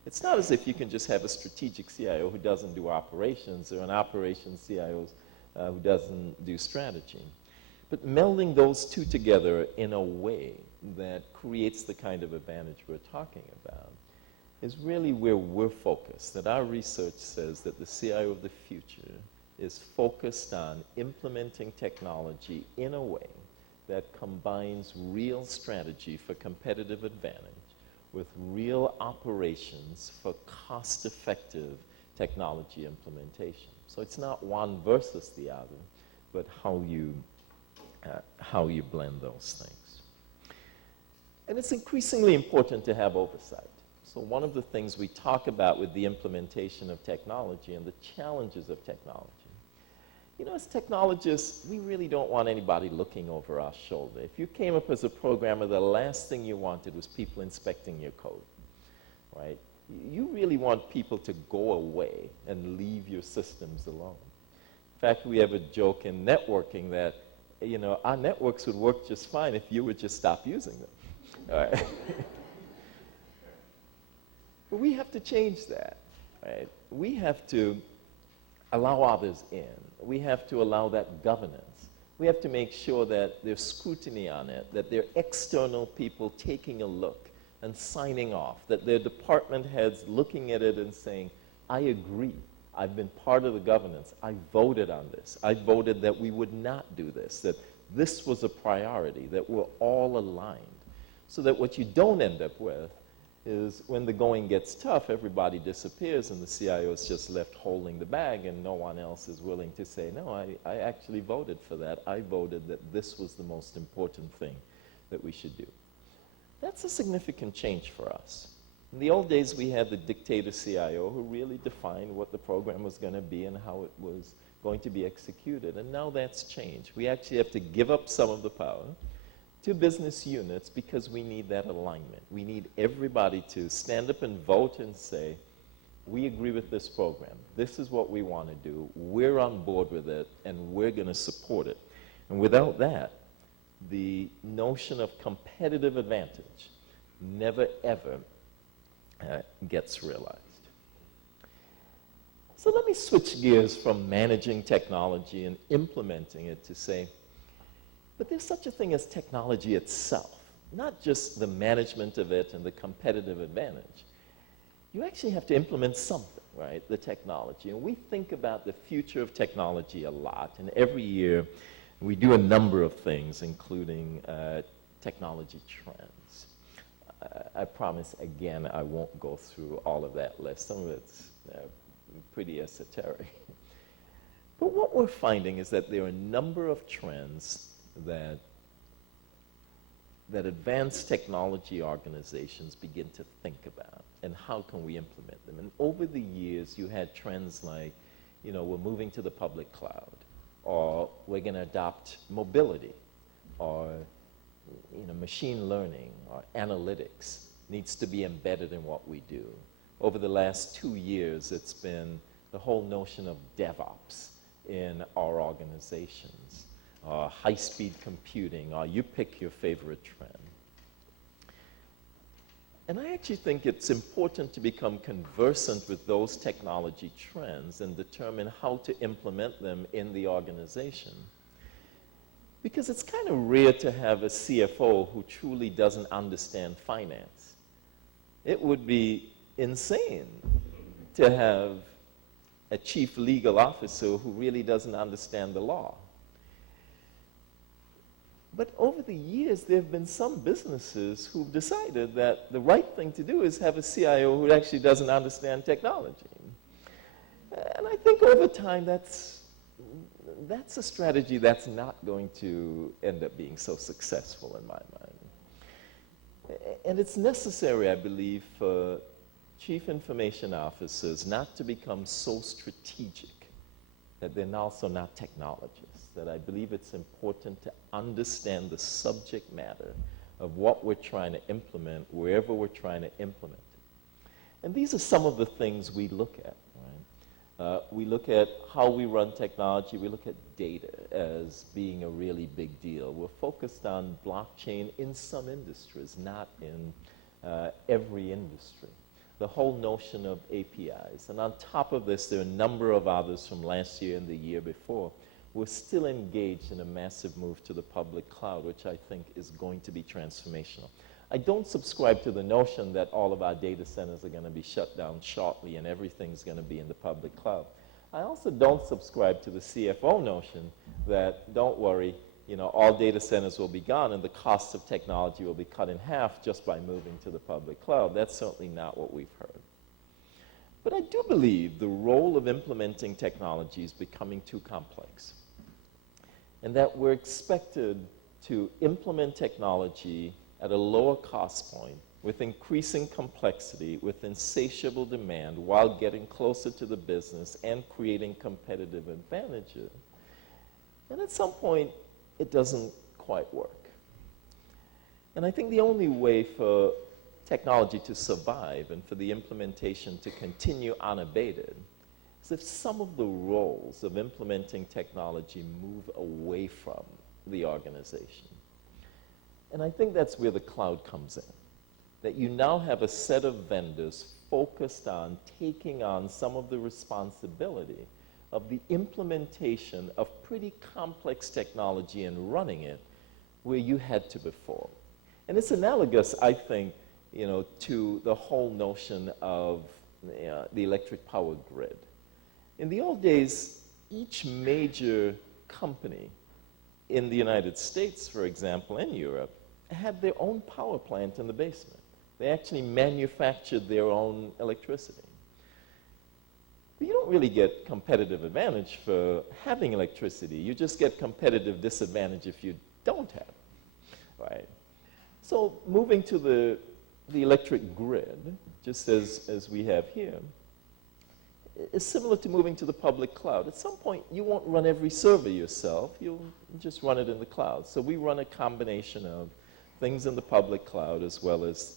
It's not as if you can just have a strategic CIO who doesn't do operations or an operations CIO who doesn't do strategy. But melding those two together in a way that creates the kind of advantage we're talking about is really where we're focused. That our research says that the CIO of the future is focused on implementing technology in a way that combines real strategy for competitive advantage with real operations for cost-effective technology implementation. So it's not one versus the other, but how you blend those things. And it's increasingly important to have oversight. So one of the things we talk about with the implementation of technology and the challenges of technology, as technologists, we really don't want anybody looking over our shoulder. If you came up as a programmer, the last thing you wanted was people inspecting your code, right? You really want people to go away and leave your systems alone. In fact, we have a joke in networking that, our networks would work just fine if you would just stop using them. All right? But we have to change that, right? We have to allow others in. We have to allow that governance. We have to make sure that there's scrutiny on it, that there are external people taking a look and signing off, that there are department heads looking at it and saying, I agree. I've been part of the governance. I voted on this. I voted that we would not do this, that this was a priority, that we're all aligned. So that what you don't end up with is when the going gets tough, everybody disappears and the CIO is just left holding the bag and no one else is willing to say, no, I actually voted for that. I voted that this was the most important thing that we should do. That's a significant change for us. In the old days, we had the dictator CIO who really defined what the program was going to be and how it was going to be executed. And now that's changed. We actually have to give up some of the power to business units because we need that alignment. We need everybody to stand up and vote and say, we agree with this program. This is what we want to do. We're on board with it, and we're going to support it. And without that, the notion of competitive advantage never, ever gets realized. So let me switch gears from managing technology and implementing it to say, but there's such a thing as technology itself, not just the management of it and the competitive advantage. You actually have to implement something, right, the technology. And we think about the future of technology a lot, and every year we do a number of things, including technology trends. I promise, again, I won't go through all of that list. Some of it's pretty esoteric. But what we're finding is that there are a number of trends that advanced technology organizations begin to think about, and how can we implement them. And over the years, you had trends like, we're moving to the public cloud, or we're going to adopt mobility, or machine learning or analytics needs to be embedded in what we do. Over the last 2 years, it's been the whole notion of DevOps in our organizations, high-speed computing, or you pick your favorite trend. And I actually think it's important to become conversant with those technology trends and determine how to implement them in the organization. Because it's kind of rare to have a CFO who truly doesn't understand finance. It would be insane to have a chief legal officer who really doesn't understand the law. But over the years, there have been some businesses who've decided that the right thing to do is have a CIO who actually doesn't understand technology. And I think over time, that's a strategy that's not going to end up being so successful in my mind. And it's necessary, I believe, for chief information officers not to become so strategic that they're also not technologists. That I believe it's important to understand the subject matter of what we're trying to implement wherever we're trying to implement it. And these are some of the things we look at. We look at how we run technology. We look at data as being a really big deal. We're focused on blockchain in some industries, not in every industry. The whole notion of APIs. And on top of this, there are a number of others from last year and the year before. We're still engaged in a massive move to the public cloud, which I think is going to be transformational. I don't subscribe to the notion that all of our data centers are going to be shut down shortly and everything's going to be in the public cloud. I also don't subscribe to the CFO notion that, don't worry, all data centers will be gone and the cost of technology will be cut in half just by moving to the public cloud. That's certainly not what we've heard. But I do believe the role of implementing technology is becoming too complex, and that we're expected to implement technology at a lower cost point with increasing complexity, with insatiable demand, while getting closer to the business and creating competitive advantages. And at some point, it doesn't quite work. And I think the only way for technology to survive and for the implementation to continue unabated is if some of the roles of implementing technology move away from the organization. And I think that's where the cloud comes in, that you now have a set of vendors focused on taking on some of the responsibility of the implementation of pretty complex technology and running it where you had to before. And it's analogous, I think, to the whole notion of the electric power grid. In the old days, each major company in the United States, for example, and Europe, had their own power plant in the basement. They actually manufactured their own electricity. But you don't really get competitive advantage for having electricity. You just get competitive disadvantage if you don't have it, right? So moving to the electric grid, just as we have here, is similar to moving to the public cloud. At some point, you won't run every server yourself. You'll just run it in the cloud. So we run a combination of things in the public cloud as well as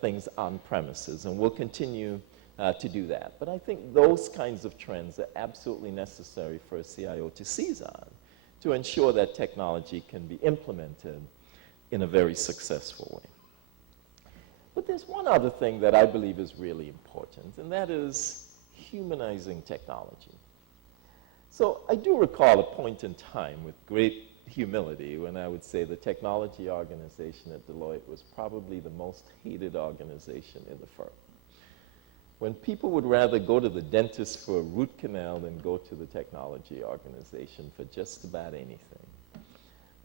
things on premises, and we'll continue to do that. But I think those kinds of trends are absolutely necessary for a CIO to seize on to ensure that technology can be implemented in a very successful way. But there's one other thing that I believe is really important, and that is humanizing technology. So I do recall a point in time with great humility when I would say the technology organization at Deloitte was probably the most hated organization in the firm. When people would rather go to the dentist for a root canal than go to the technology organization for just about anything.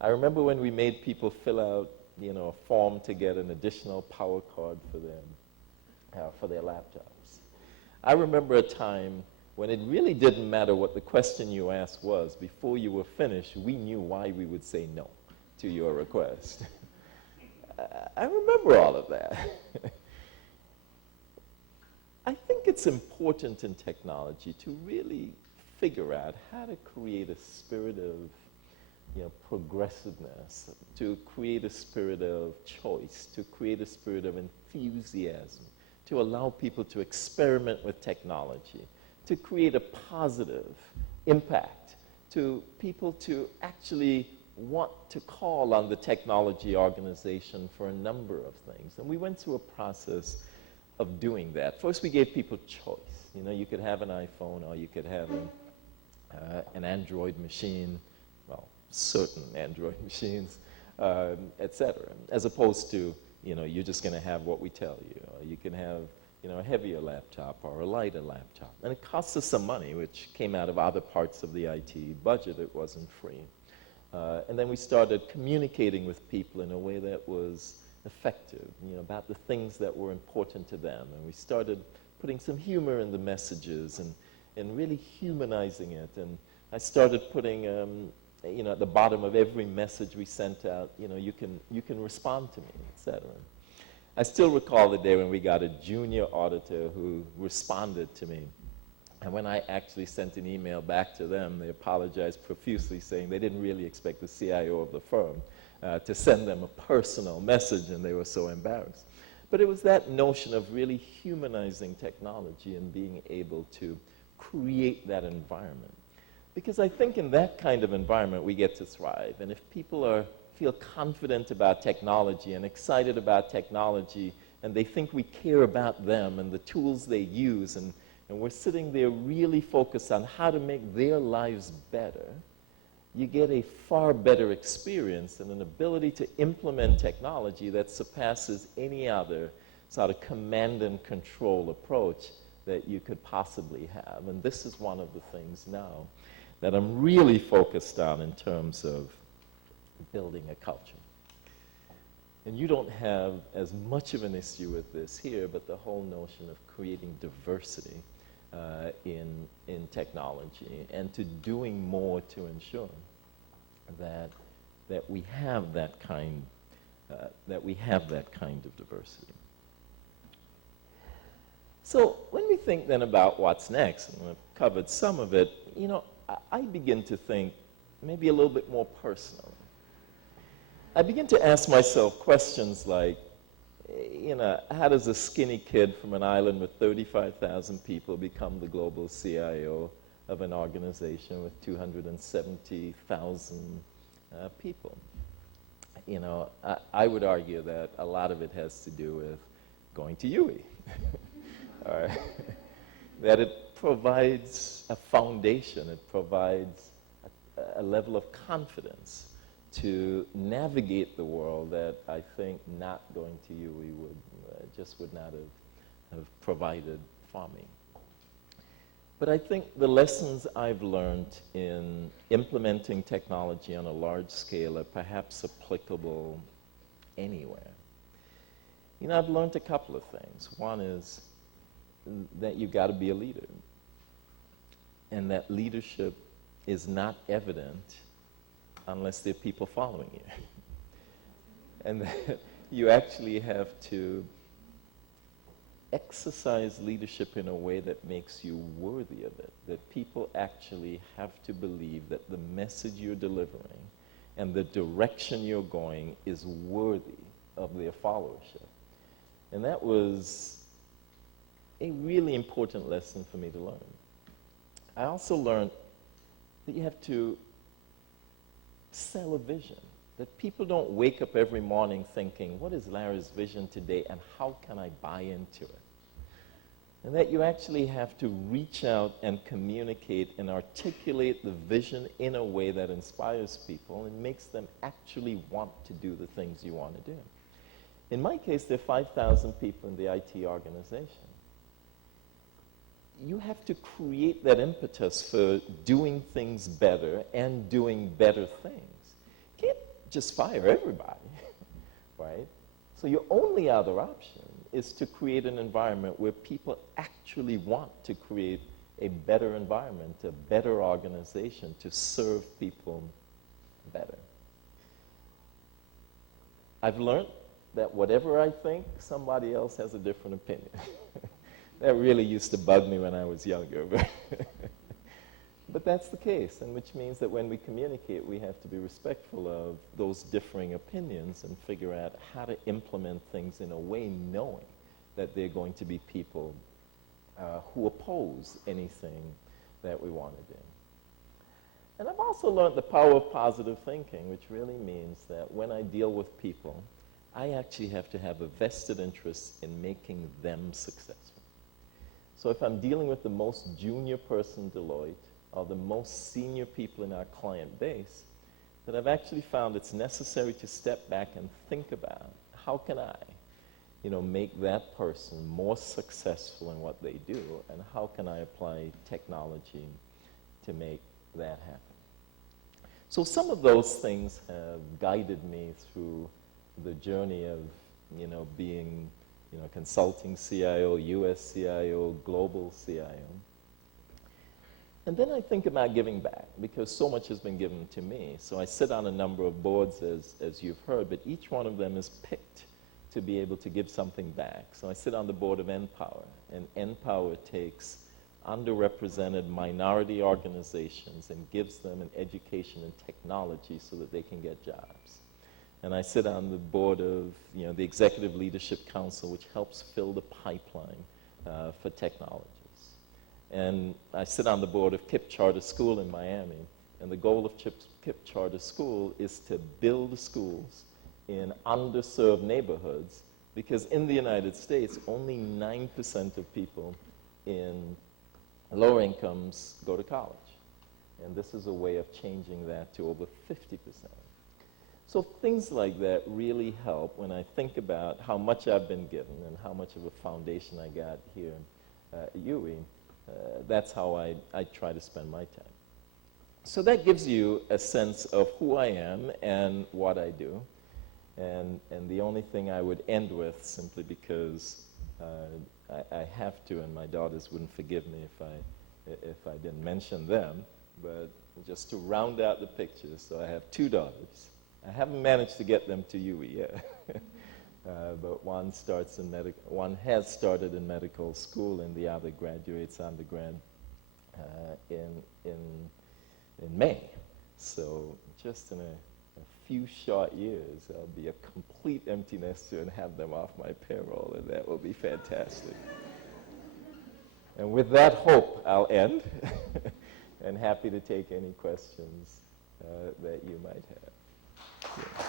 I remember when we made people fill out a form to get an additional power card for their laptops. I remember a time when it really didn't matter what the question you asked was. Before you were finished, we knew why we would say no to your request. I remember all of that. I think it's important in technology to really figure out how to create a spirit of progressiveness, to create a spirit of choice, to create a spirit of enthusiasm, to allow people to experiment with technology, to create a positive impact, to people to actually want to call on the technology organization for a number of things. And we went through a process of doing that. First, we gave people choice. You could have an iPhone or you could have an Android machine, well, certain Android machines, etc. As opposed to, you're just going to have what we tell you. Or you can have, a heavier laptop or a lighter laptop. And it costs us some money, which came out of other parts of the IT budget. It wasn't free. And then we started communicating with people in a way that was effective, about the things that were important to them. And we started putting some humor in the messages and really humanizing it. And I started putting, at the bottom of every message we sent out, you can respond to me, etc. I still recall the day when we got a junior auditor who responded to me. And when I actually sent an email back to them, they apologized profusely, saying they didn't really expect the CIO of the firm to send them a personal message, and they were so embarrassed. But it was that notion of really humanizing technology and being able to create that environment. Because I think in that kind of environment, we get to thrive. And if people feel confident about technology and excited about technology, and they think we care about them and the tools they use, and we're sitting there really focused on how to make their lives better, you get a far better experience and an ability to implement technology that surpasses any other sort of command and control approach that you could possibly have. And this is one of the things now that I'm really focused on in terms of building a culture. And you don't have as much of an issue with this here, but the whole notion of creating diversity in technology, and to doing more to ensure that we have that kind of diversity. So when we think then about what's next, and I've covered some of it, I begin to think maybe a little bit more personally. I begin to ask myself questions like, how does a skinny kid from an island with 35,000 people become the global CIO of an organization with 270,000 people? I would argue that a lot of it has to do with going to UE. That it provides a foundation, it provides a level of confidence to navigate the world that I think not going to UE would not have provided for me. But I think the lessons I've learned in implementing technology on a large scale are perhaps applicable anywhere. I've learned a couple of things. One is that you've got to be a leader, and that leadership is not evident unless there are people following you. And that you actually have to exercise leadership in a way that makes you worthy of it, that people actually have to believe that the message you're delivering and the direction you're going is worthy of their followership. And that was a really important lesson for me to learn. I also learned that you have to sell a vision, that people don't wake up every morning thinking, what is Larry's vision today and how can I buy into it? And that you actually have to reach out and communicate and articulate the vision in a way that inspires people and makes them actually want to do the things you want to do. In my case, there are 5,000 people in the IT organization. You have to create that impetus for doing things better and doing better things. You can't just fire everybody. right? So your only other option is to create an environment where people actually want to create a better environment, a better organization to serve people better. I've learned that whatever I think, somebody else has a different opinion. That really used to bug me when I was younger. But that's the case, and which means that when we communicate, we have to be respectful of those differing opinions and figure out how to implement things in a way knowing that there are going to be people who oppose anything that we want to do. And I've also learned the power of positive thinking, which really means that when I deal with people, I actually have to have a vested interest in making them successful. So if I'm dealing with the most junior person in Deloitte, or the most senior people in our client base, that I've actually found it's necessary to step back and think about how can I, make that person more successful in what they do, and how can I apply technology to make that happen. So some of those things have guided me through the journey of, being, consulting CIO, US CIO, global CIO. And then I think about giving back, because so much has been given to me. So I sit on a number of boards, as you've heard, but each one of them is picked to be able to give something back. So I sit on the board of NPower, and NPower takes underrepresented minority organizations and gives them an education and technology so that they can get jobs. And I sit on the board of the Executive Leadership Council, which helps fill the pipeline for technology. And I sit on the board of KIPP Charter School in Miami, and the goal of KIPP Charter School is to build schools in underserved neighborhoods, because in the United States, only 9% of people in lower incomes go to college. And this is a way of changing that to over 50%. So things like that really help when I think about how much I've been given and how much of a foundation I got here at UE. That's how I try to spend my time. So that gives you a sense of who I am and what I do. And the only thing I would end with, simply because I have to, and my daughters wouldn't forgive me if I didn't mention them, but just to round out the picture, so I have two daughters. I haven't managed to get them to UE yet. But one has started in medical school, and the other graduates undergrad in May. So just in a few short years, I'll be a complete empty nester and have them off my payroll, and that will be fantastic. And with that hope, I'll end, and happy to take any questions that you might have. Yeah.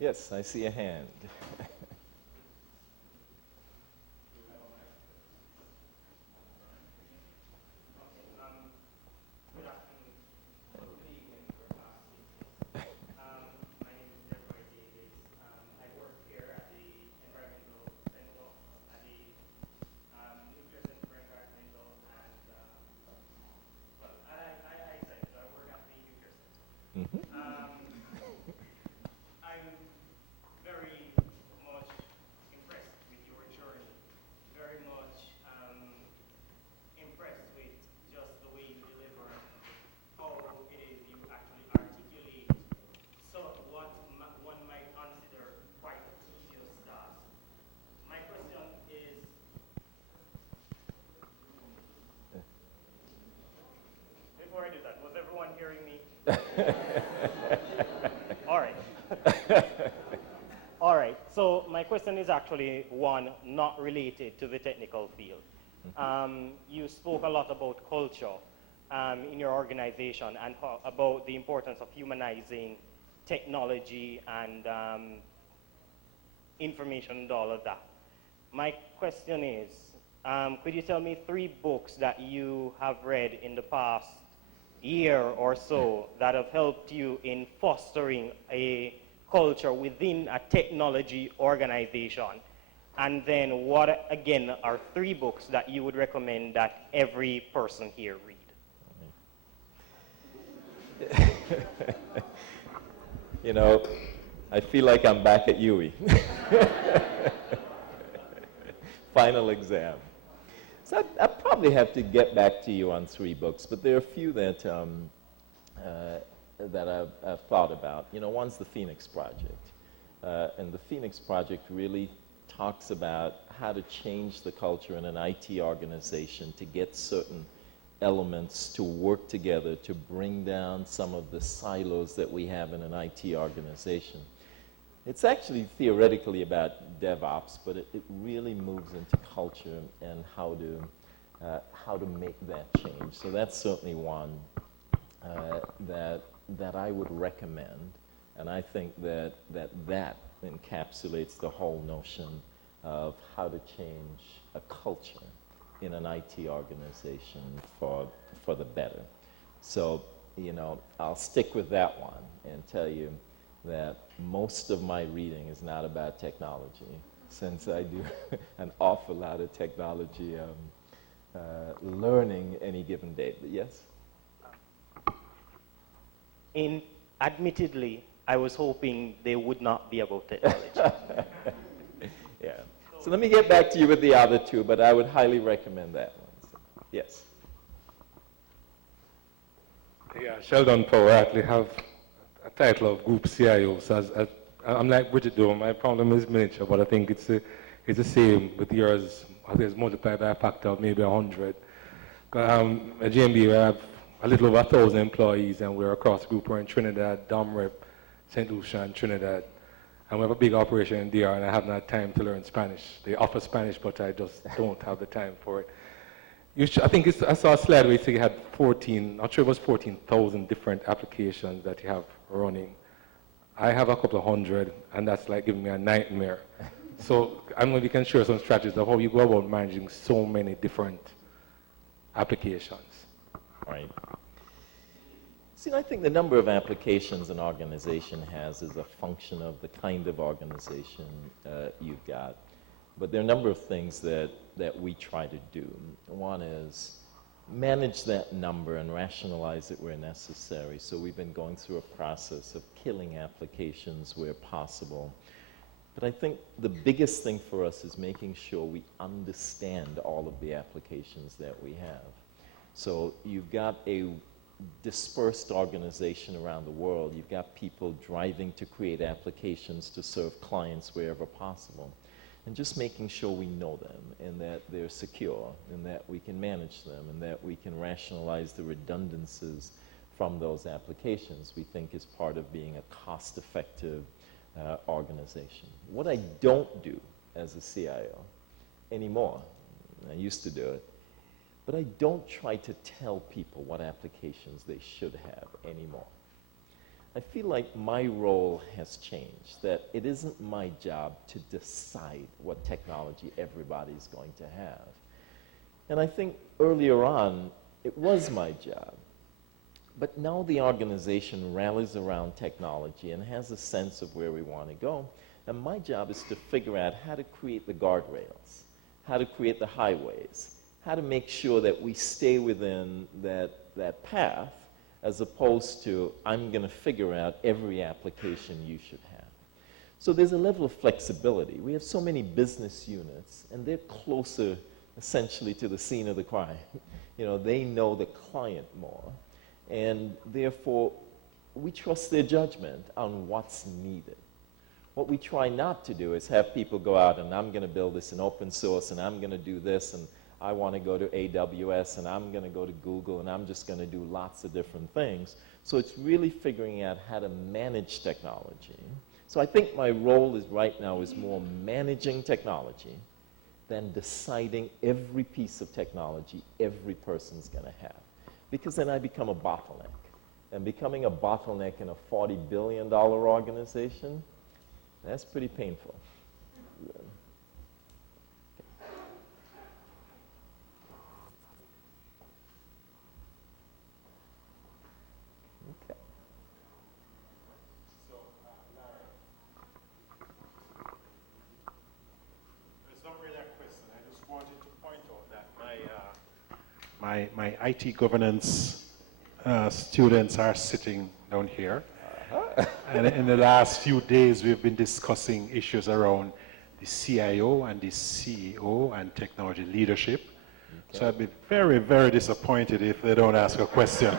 Yes, I see a hand. Before I do that, was everyone hearing me? All right. All right. So my question is actually one not related to the technical field. You spoke a lot about culture in your organization and about the importance of humanizing technology and information and all of that. My question is, could you tell me 3 books that you have read in the past year or so that have helped you in fostering a culture within a technology organization? And then what, again, are 3 books that you would recommend that every person here read? You know, I feel like I'm back at UE. Final exam. So I probably have to get back to you on 3 books, but there are a few that I've thought about. You know, one's the Phoenix Project. And the Phoenix Project really talks about how to change the culture in an IT organization to get certain elements to work together to bring down some of the silos that we have in an IT organization. It's actually theoretically about DevOps, but it really moves into culture and how to make that change. So that's certainly one that I would recommend, and I think that encapsulates the whole notion of how to change a culture in an IT organization for the better. So, you know, I'll stick with that one and tell you that most of my reading is not about technology, since I do an awful lot of technology learning any given day. But yes? Admittedly, I was hoping they would not be about technology. Yeah. So let me get back to you with the other 2, but I would highly recommend that one. So, yes. Yeah, Sheldon Power actually have a title of Group CIOs. I'm like Bridget Dome. My problem is miniature, but I think it's the same with yours. I think it's multiplied by a factor of maybe 100. At GMB, we have a little over 1,000 employees, and we're across the group. We're in Trinidad, Domrep, St. Lucia, and Trinidad. And we have a big operation in DR, and I haven't had time to learn Spanish. They offer Spanish, but I just don't have the time for it. I think I saw a slide where you said you had 14, not sure it was 14,000 different applications that you have running. I have a couple of hundred, and that's like giving me a nightmare. So I don't know if you can share some strategies of how you go about managing so many different applications. Right. See, I think the number of applications an organization has is a function of the kind of organization you've got. But there are a number of things that we try to do. One is manage that number and rationalize it where necessary. So we've been going through a process of killing applications where possible. But I think the biggest thing for us is making sure we understand all of the applications that we have. So you've got a dispersed organization around the world. You've got people driving to create applications to serve clients wherever possible. And just making sure we know them and that they're secure and that we can manage them and that we can rationalize the redundancies from those applications, we think is part of being a cost-effective organization. What I don't do as a CIO anymore, I used to do it, but I don't try to tell people what applications they should have anymore. I feel like my role has changed, that it isn't my job to decide what technology everybody's going to have. And I think earlier on, it was my job. But now the organization rallies around technology and has a sense of where we want to go. And my job is to figure out how to create the guardrails, how to create the highways, how to make sure that we stay within that path, as opposed to, I'm going to figure out every application you should have. So there's a level of flexibility. We have so many business units, and they're closer, essentially, to the scene of the crime. You know, they know the client more, and therefore, we trust their judgment on what's needed. What we try not to do is have people go out, and I'm going to build this in open source, and I'm going to do this, and I want to go to AWS, and I'm going to go to Google, and I'm just going to do lots of different things. So it's really figuring out how to manage technology. So I think my role right now is more managing technology than deciding every piece of technology every person's going to have. Because then I become a bottleneck. And becoming a bottleneck in a $40 billion organization, that's pretty painful. wanted to point out that my IT governance students are sitting down here. And in the last few days, we've been discussing issues around the CIO and the CEO and technology leadership. Okay. So I'd be very, very disappointed if they don't ask a question.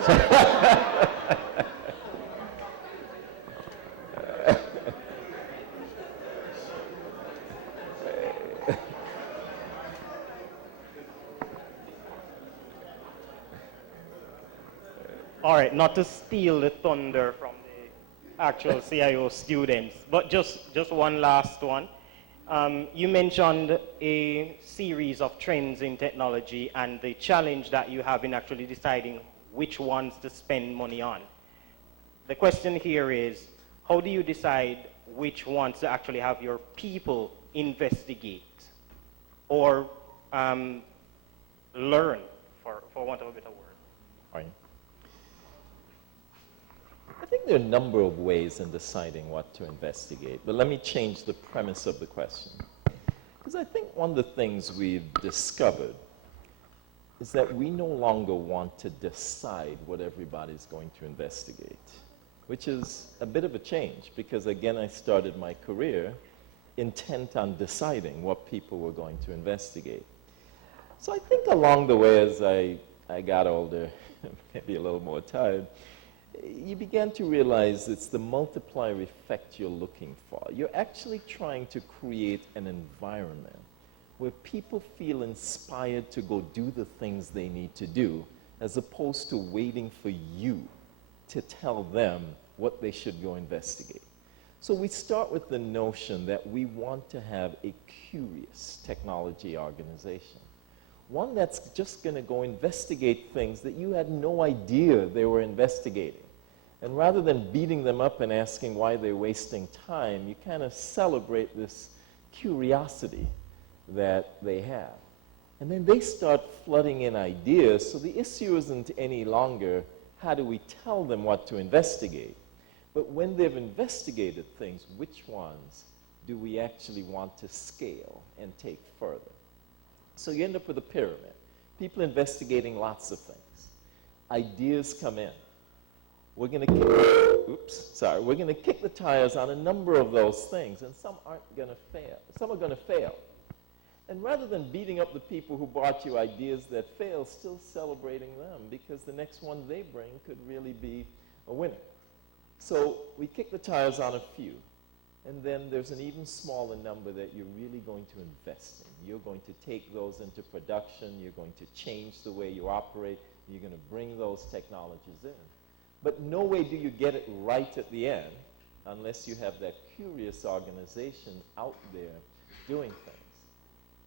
All right, not to steal the thunder from the actual CIO students, but just one last one. You mentioned a series of trends in technology and the challenge that you have in actually deciding which ones to spend money on. The question here is, how do you decide which ones to actually have your people investigate or learn, for want of a better word? Right. I think there are a number of ways in deciding what to investigate, but let me change the premise of the question. Because I think one of the things we've discovered is that we no longer want to decide what everybody's going to investigate, which is a bit of a change, because again, I started my career intent on deciding what people were going to investigate. So I think along the way, as I got older, maybe a little more tired, you began to realize it's the multiplier effect you're looking for. You're actually trying to create an environment where people feel inspired to go do the things they need to do, as opposed to waiting for you to tell them what they should go investigate. So we start with the notion that we want to have a curious technology organization. One that's just going to go investigate things that you had no idea they were investigating. And rather than beating them up and asking why they're wasting time, you kind of celebrate this curiosity that they have. And then they start flooding in ideas, so the issue isn't any longer how do we tell them what to investigate, but when they've investigated things, which ones do we actually want to scale and take further? So you end up with a pyramid. People investigating lots of things. Ideas come in. We're going to kick the tires on a number of those things, and some aren't going to fail. Some are going to fail. And rather than beating up the people who brought you ideas that fail, still celebrating them, because the next one they bring could really be a winner. So we kick the tires on a few, and then there's an even smaller number that you're really going to invest in. You're going to take those into production. You're going to change the way you operate. You're going to bring those technologies in. But no way do you get it right at the end unless you have that curious organization out there doing things.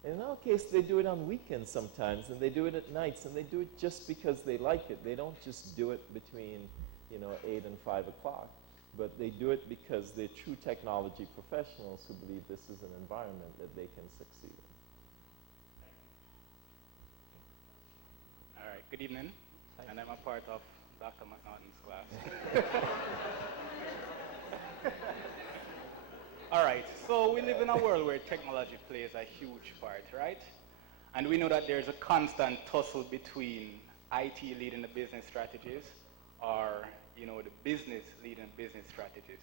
And in our case, they do it on weekends sometimes, and they do it at nights, and they do it just because they like it. They don't just do it between 8 and 5 o'clock, but they do it because they're true technology professionals who believe this is an environment that they can succeed in. All right, good evening. Hi. And I'm a part of Dr. McNaughton's class. All right, so we live in a world where technology plays a huge part, right? And we know that there's a constant tussle between IT leading the business strategies or, the business leading business strategies.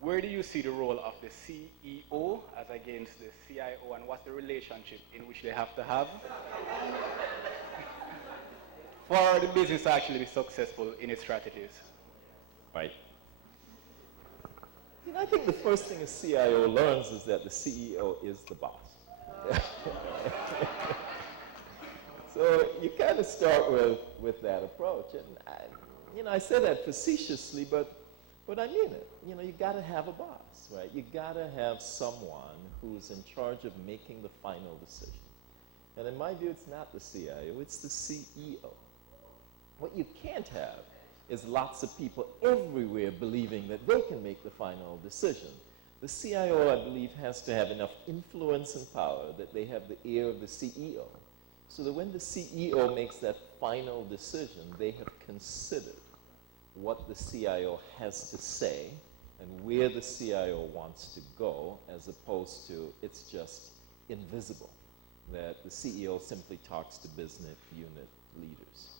Where do you see the role of the CEO as against the CIO, and what's the relationship in which they have to have for the business to actually be successful in its strategies? Right. I think the first thing a CIO learns is that the CEO is the boss. So you kind of start with that approach. And I say that facetiously, but I mean it. You got to have a boss, right? You got to have someone who's in charge of making the final decision. And in my view, it's not the CIO, it's the CEO. What you can't have is lots of people everywhere believing that they can make the final decision. The CIO, I believe, has to have enough influence and power that they have the ear of the CEO, so that when the CEO makes that final decision, they have considered what the CIO has to say and where the CIO wants to go, as opposed to it's just invisible. that the CEO simply talks to business unit leaders.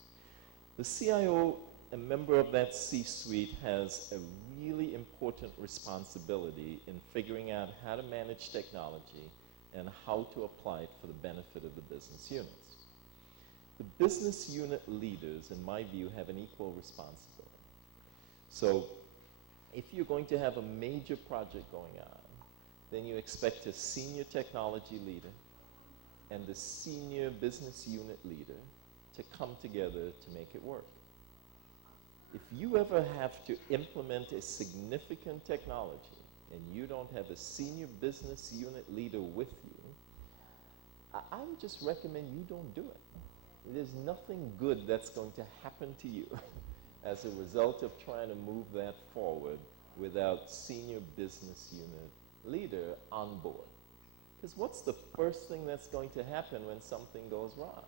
The CIO, a member of that C-suite, has a really important responsibility in figuring out how to manage technology and how to apply it for the benefit of the business units. The business unit leaders, in my view, have an equal responsibility. So if you're going to have a major project going on, then you expect a senior technology leader and the senior business unit leader to come together to make it work. If you ever have to implement a significant technology and you don't have a senior business unit leader with you, I would just recommend you don't do it. There's nothing good that's going to happen to you as a result of trying to move that forward without senior business unit leader on board. Because what's the first thing that's going to happen when something goes wrong?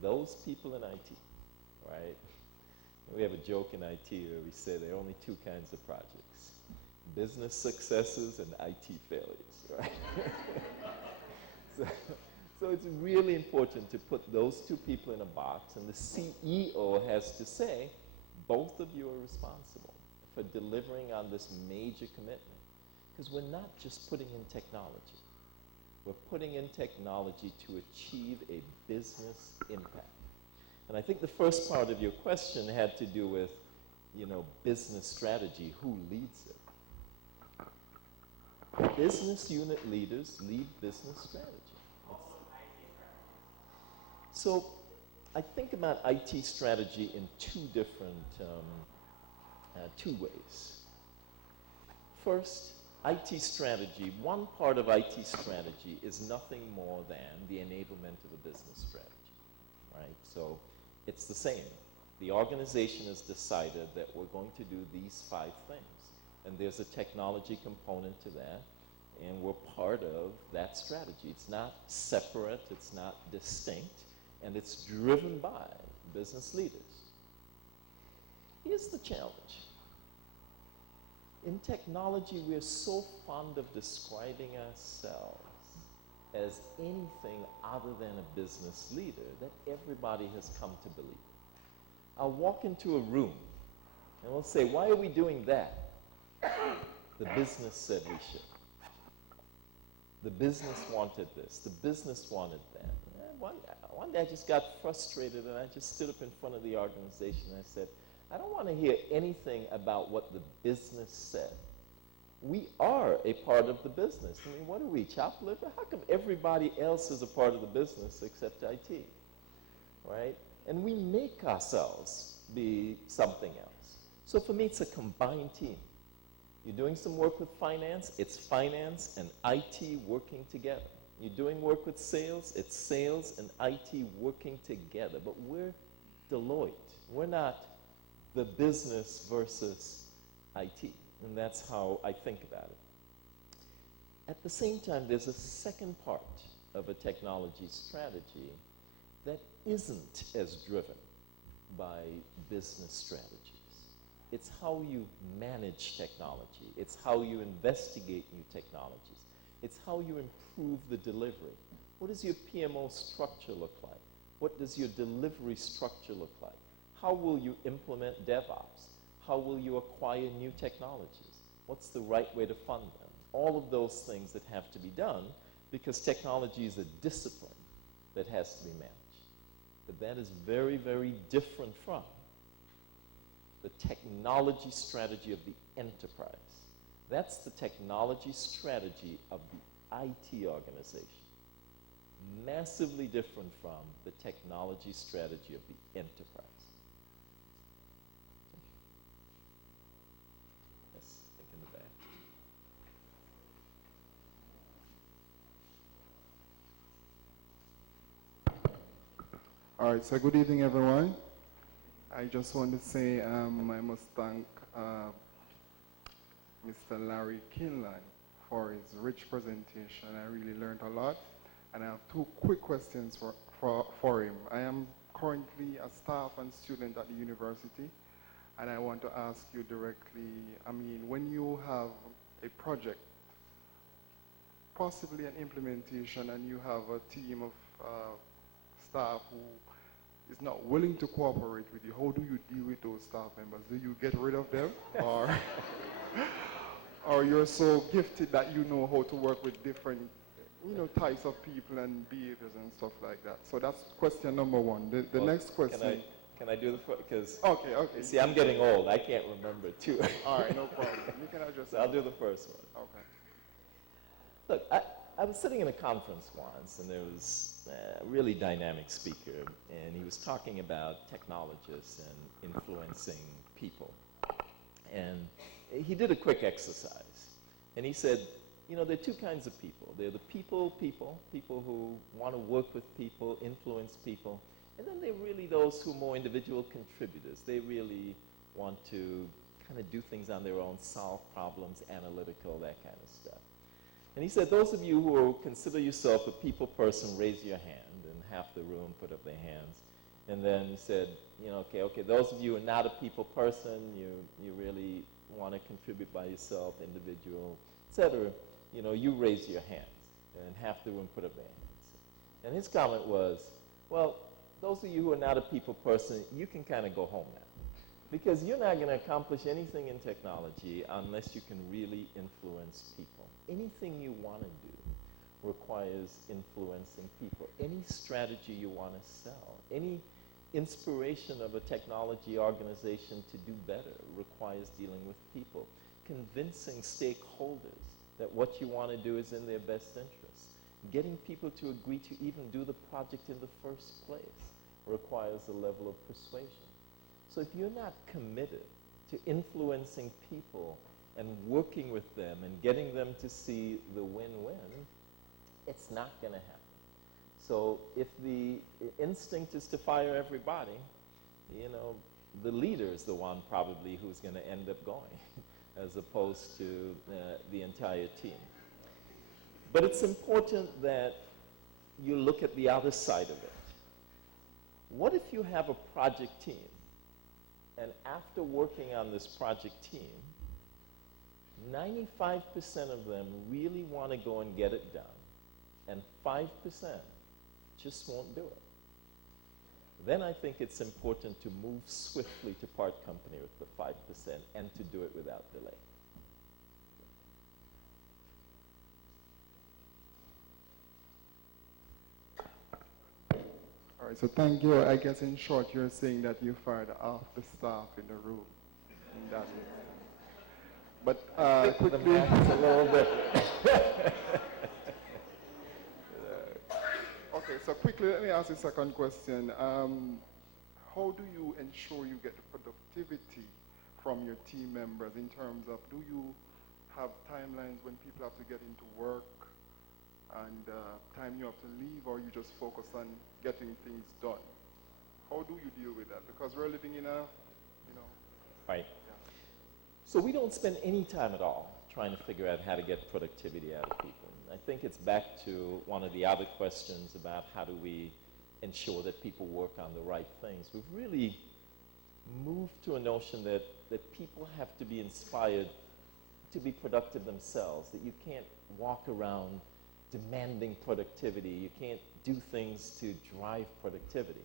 Those people in IT, right? We have a joke in IT where we say there are only two kinds of projects: business successes and IT failures, right? So it's really important to put those two people in a box, and the CEO has to say, both of you are responsible for delivering on this major commitment. Because we're not just putting in technology. We're putting in technology to achieve a business impact. And I think the first part of your question had to do with, business strategy, who leads it? Business unit leaders lead business strategy. So I think about IT strategy in two ways. First, IT strategy, one part of IT strategy is nothing more than the enablement of a business strategy, right? So it's the same. The organization has decided that we're going to do these 5 things, and there's a technology component to that, and we're part of that strategy. It's not separate, it's not distinct, and it's driven by business leaders. Here's the challenge. In technology, we're so fond of describing ourselves as anything other than a business leader that everybody has come to believe. I'll walk into a room and we'll say, why are we doing that? The business said we should. The business wanted this. The business wanted that. One day I just got frustrated and I just stood up in front of the organization and I said, I don't want to hear anything about what the business said. We are a part of the business. I mean, what are we, chopped liver? How come everybody else is a part of the business except IT, right? And we make ourselves be something else. So for me, it's a combined team. You're doing some work with finance, it's finance and IT working together. You're doing work with sales, it's sales and IT working together. But we're Deloitte. We're not the business versus IT. And that's how I think about it. At the same time, there's a second part of a technology strategy that isn't as driven by business strategies. It's how you manage technology. It's how you investigate new technologies. It's how you improve the delivery. What does your PMO structure look like? What does your delivery structure look like? How will you implement DevOps? How will you acquire new technologies? What's the right way to fund them? All of those things that have to be done because technology is a discipline that has to be managed. But that is very, very different from the technology strategy of the enterprise. That's the technology strategy of the IT organization. Massively different from the technology strategy of the enterprise. Yes, I think in the back. All right, so good evening, everyone. I just want to say I must thank Mr. Larry Kinlan for his rich presentation. I really learned a lot. And I have two quick questions for him. I am currently a staff and student at the university, and I want to ask you directly, when you have a project possibly an implementation and you have a team of staff who is not willing to cooperate with you, how do you deal with those staff members? Do you get rid of them? Or you're so gifted that you know how to work with different types of people and behaviors and stuff like that? So that's question number one. The next question. Can I do the first? Because Okay. see, I'm getting old. I can't remember too. All right, no problem. You can address So I'll do the first one. Okay. Look, I was sitting in a conference once, and there was a really dynamic speaker, and he was talking about technologists and influencing people. And he did a quick exercise, and he said, there are two kinds of people. They're the people who want to work with people, influence people, and then there are really those who are more individual contributors. They really want to kind of do things on their own, solve problems, analytical, that kind of stuff. And he said, those of you who consider yourself a people person, raise your hand, and half the room put up their hands. And then he said, okay, those of you who are not a people person, you really want to contribute by yourself, individual, etc., you raise your hands. And half the room put up their hands. And his comment was, well, those of you who are not a people person, you can kind of go home now. Because you're not going to accomplish anything in technology unless you can really influence people. Anything you want to do requires influencing people. Any strategy you want to sell, any inspiration of a technology organization to do better requires dealing with people. Convincing stakeholders that what you want to do is in their best interest. Getting people to agree to even do the project in the first place requires a level of persuasion. So if you're not committed to influencing people and working with them and getting them to see the win-win, it's not going to happen. So if the instinct is to fire everybody, the leader is the one probably who's going to end up going, as opposed to the entire team. But it's important that you look at the other side of it. What if you have a project team, and after working on this project team, 95% of them really want to go and get it done, and 5% just won't do it? Then I think it's important to move swiftly to part company with the 5% and to do it without delay. All right, so thank you. I guess in short, you're saying that you fired half the staff in the room. In that But quickly, The math's a little bit. Okay, so quickly, let me ask you a second question. How do you ensure you get the productivity from your team members in terms of, do you have timelines when people have to get into work and time you have to leave, or you just focus on getting things done? How do you deal with that? Because we're living in a, Right. So we don't spend any time at all trying to figure out how to get productivity out of people. I think it's back to one of the other questions about how do we ensure that people work on the right things. We've really moved to a notion that people have to be inspired to be productive themselves, that you can't walk around demanding productivity. You can't do things to drive productivity.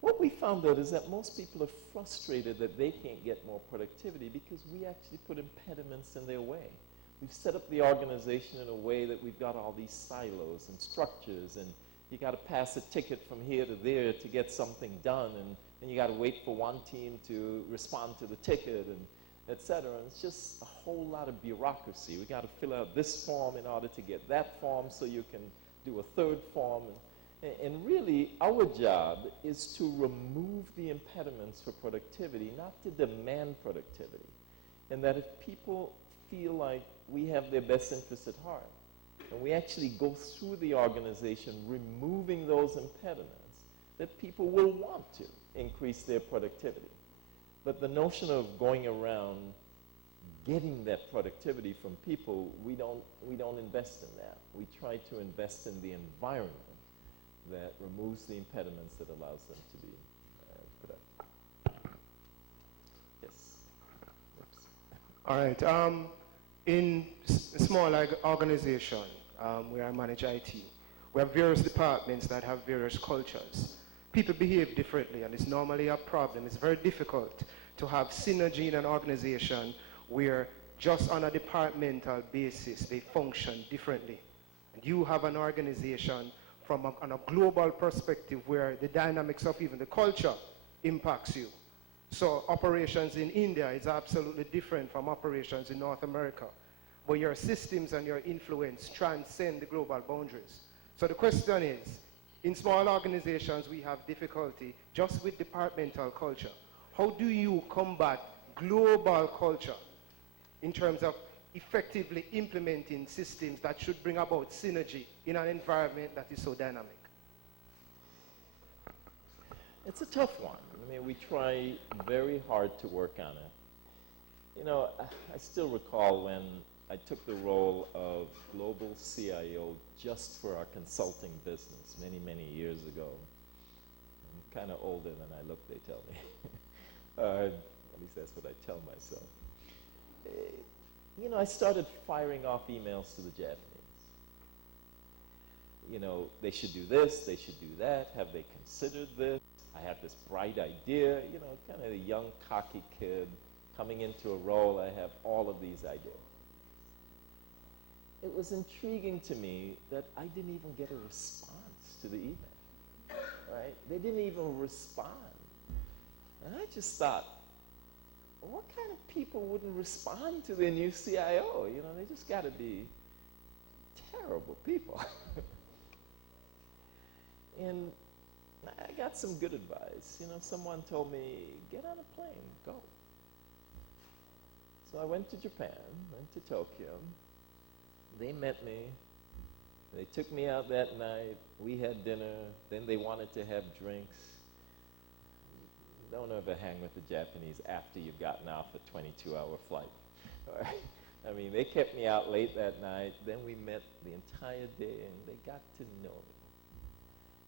What we found out is that most people are frustrated that they can't get more productivity because we actually put impediments in their way. We've set up the organization in a way that we've got all these silos and structures, and you got to pass a ticket from here to there to get something done, and then you got to wait for one team to respond to the ticket, and et cetera. And it's just a whole lot of bureaucracy. We got to fill out this form in order to get that form so you can do a third form. And really, our job is to remove the impediments for productivity, not to demand productivity. And that if people feel like we have their best interests at heart, and we actually go through the organization removing those impediments, that people will want to increase their productivity. But the notion of going around getting that productivity from people, we don't invest in that. We try to invest in the environment that removes the impediments that allows them to be productive. Yes. Oops. All right. In a small organization where I manage IT, we have various departments that have various cultures. People behave differently, and it's normally a problem. It's very difficult to have synergy in an organization where just on a departmental basis they function differently. And you have an organization on a global perspective where the dynamics of even the culture impacts you. So operations in India is absolutely different from operations in North America, but your systems and your influence transcend the global boundaries. So the question is, in small organizations we have difficulty just with departmental culture. How do you combat global culture in terms of effectively implementing systems that should bring about synergy in an environment that is so dynamic? It's a tough one. I mean, we try very hard to work on it. You know, I still recall when I took the role of global CIO just for our consulting business many, many years ago. I'm kind of older than I look, they tell me. At least that's what I tell myself. You know, I started firing off emails to the Japanese. You know, they should do this, they should do that, have they considered this? I have this bright idea, you know, kind of a young, cocky kid coming into a role, I have all of these ideas. It was intriguing to me that I didn't even get a response to the email, right? They didn't even respond. And I just thought, what kind of people wouldn't respond to their new CIO? You know, they just got to be terrible people. And I got some good advice. You know, someone told me, get on a plane, go. So I went to Japan, went to Tokyo. They met me. They took me out that night. We had dinner. Then they wanted to have drinks. Don't ever hang with the Japanese after you've gotten off a 22-hour flight. All right? I mean, they kept me out late that night. Then we met the entire day, and they got to know me.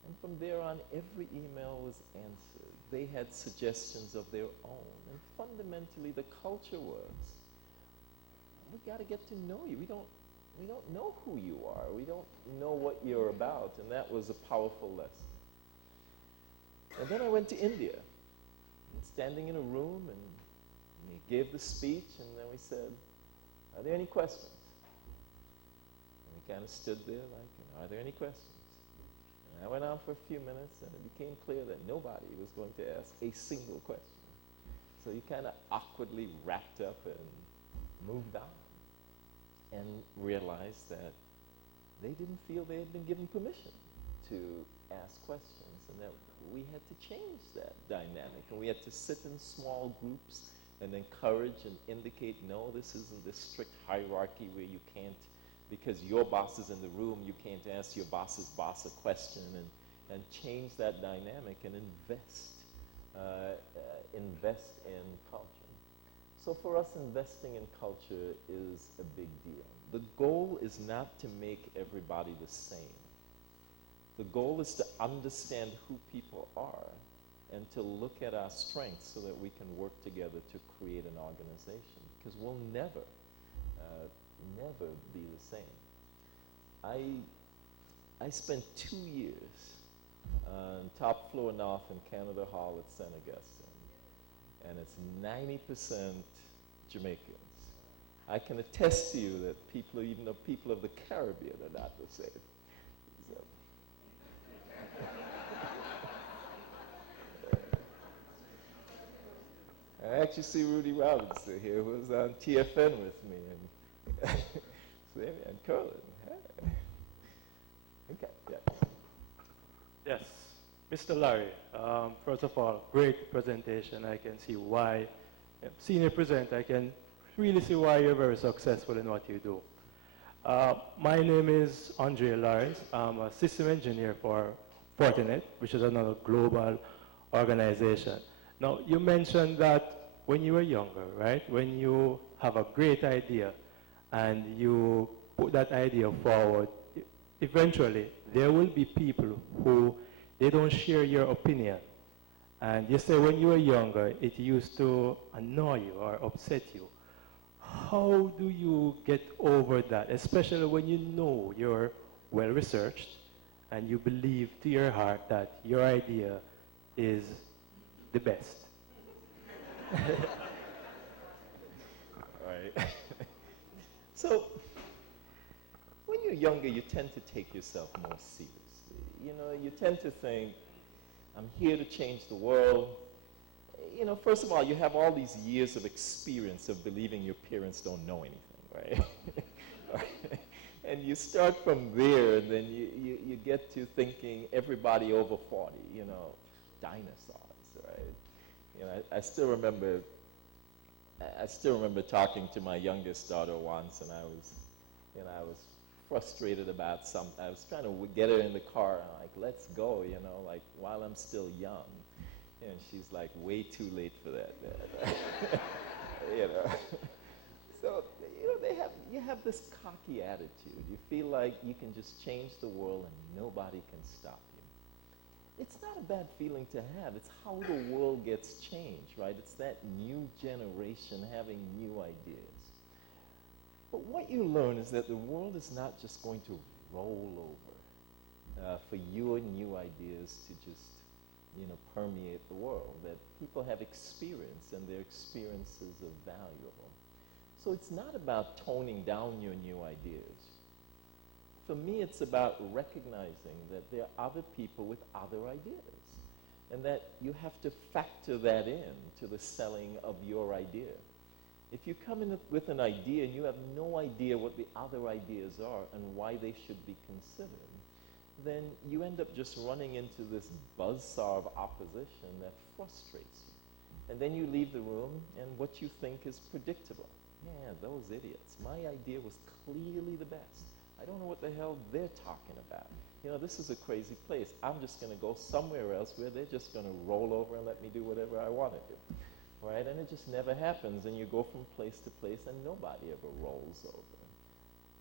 And from there on, every email was answered. They had suggestions of their own. And fundamentally, the culture was, we got to get to know you. We don't know who you are. We don't know what you're about. And that was a powerful lesson. And then I went to India. Standing in a room, and he gave the speech, and then we said, are there any questions? And we kind of stood there like, are there any questions? And I went on for a few minutes, and it became clear that nobody was going to ask a single question. So you kind of awkwardly wrapped up and moved on and realized that they didn't feel they had been given permission to ask questions, and that we had to change that dynamic, and we had to sit in small groups and encourage and indicate, no, this isn't this strict hierarchy where you can't, because your boss is in the room, you can't ask your boss's boss a question, and change that dynamic and invest in culture. So for us, investing in culture is a big deal. The goal is not to make everybody the same. The goal is to understand who people are and to look at our strengths so that we can work together to create an organization, because we'll never be the same. I spent 2 years on top floor north in Canada Hall at St. Augustine, and it's 90% Jamaicans. I can attest to you that people, even the people of the Caribbean, are not the same. So. I actually see Rudy Robinson here, who was on TFN with me, and Sammy and Colin. Okay, yeah. Yes, Mr. Larry, first of all, great presentation. I can see why, senior presenter, I can really see why you're very successful in what you do. My name is Andre Lawrence. I'm a system engineer for Fortinet, which is another global organization. Now, you mentioned that when you were younger, right, when you have a great idea and you put that idea forward, eventually there will be people who they don't share your opinion. And you say when you were younger, it used to annoy you or upset you. how do you get over that, especially when you know you're well researched and you believe to your heart that your idea is the best? Right. So, when you're younger, you tend to take yourself more seriously. You know, you tend to think, I'm here to change the world. You know, first of all, you have all these years of experience of believing your parents don't know anything, right? And you start from there, and then you get to thinking everybody over 40, you know, dinosaurs, right? You know, I still remember talking to my youngest daughter once, and I was frustrated about something. I was trying to get her in the car, and I'm like, let's go, you know, like while I'm still young. And she's like, way too late for that, Dad. You know. So, you know, you have this cocky attitude. You feel like you can just change the world and nobody can stop you. It's not a bad feeling to have. It's how the world gets changed, right? It's that new generation having new ideas. But what you learn is that the world is not just going to roll over for your new ideas to just, you know, permeate the world. That people have experience, and their experiences are valuable. So it's not about toning down your new ideas. For me, it's about recognizing that there are other people with other ideas, and that you have to factor that in to the selling of your idea. If you come in with an idea and you have no idea what the other ideas are and why they should be considered, then you end up just running into this buzzsaw of opposition that frustrates you. And then you leave the room, and what you think is predictable. Yeah, those idiots. My idea was clearly the best. I don't know what the hell they're talking about. You know, this is a crazy place. I'm just going to go somewhere else where they're just going to roll over and let me do whatever I want to do. Right? And it just never happens, and you go from place to place, and nobody ever rolls over.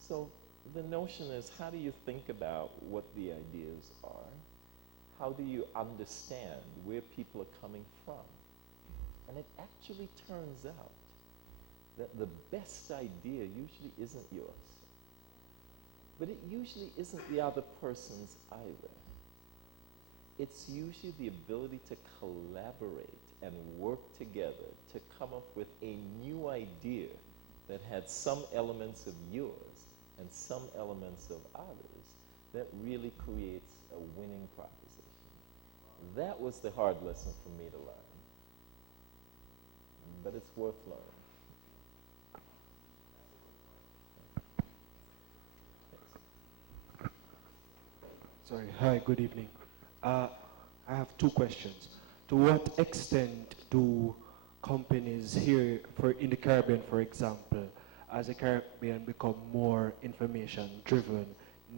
So the notion is, how do you think about what the ideas are? How do you understand where people are coming from? And it actually turns out that the best idea usually isn't yours. But it usually isn't the other person's either. It's usually the ability to collaborate and work together to come up with a new idea that had some elements of yours and some elements of others that really creates a winning proposition. That was the hard lesson for me to learn. But it's worth learning. Sorry. Hi, good evening. I have two questions. To what extent do companies here in the Caribbean, for example, as the Caribbean become more information-driven,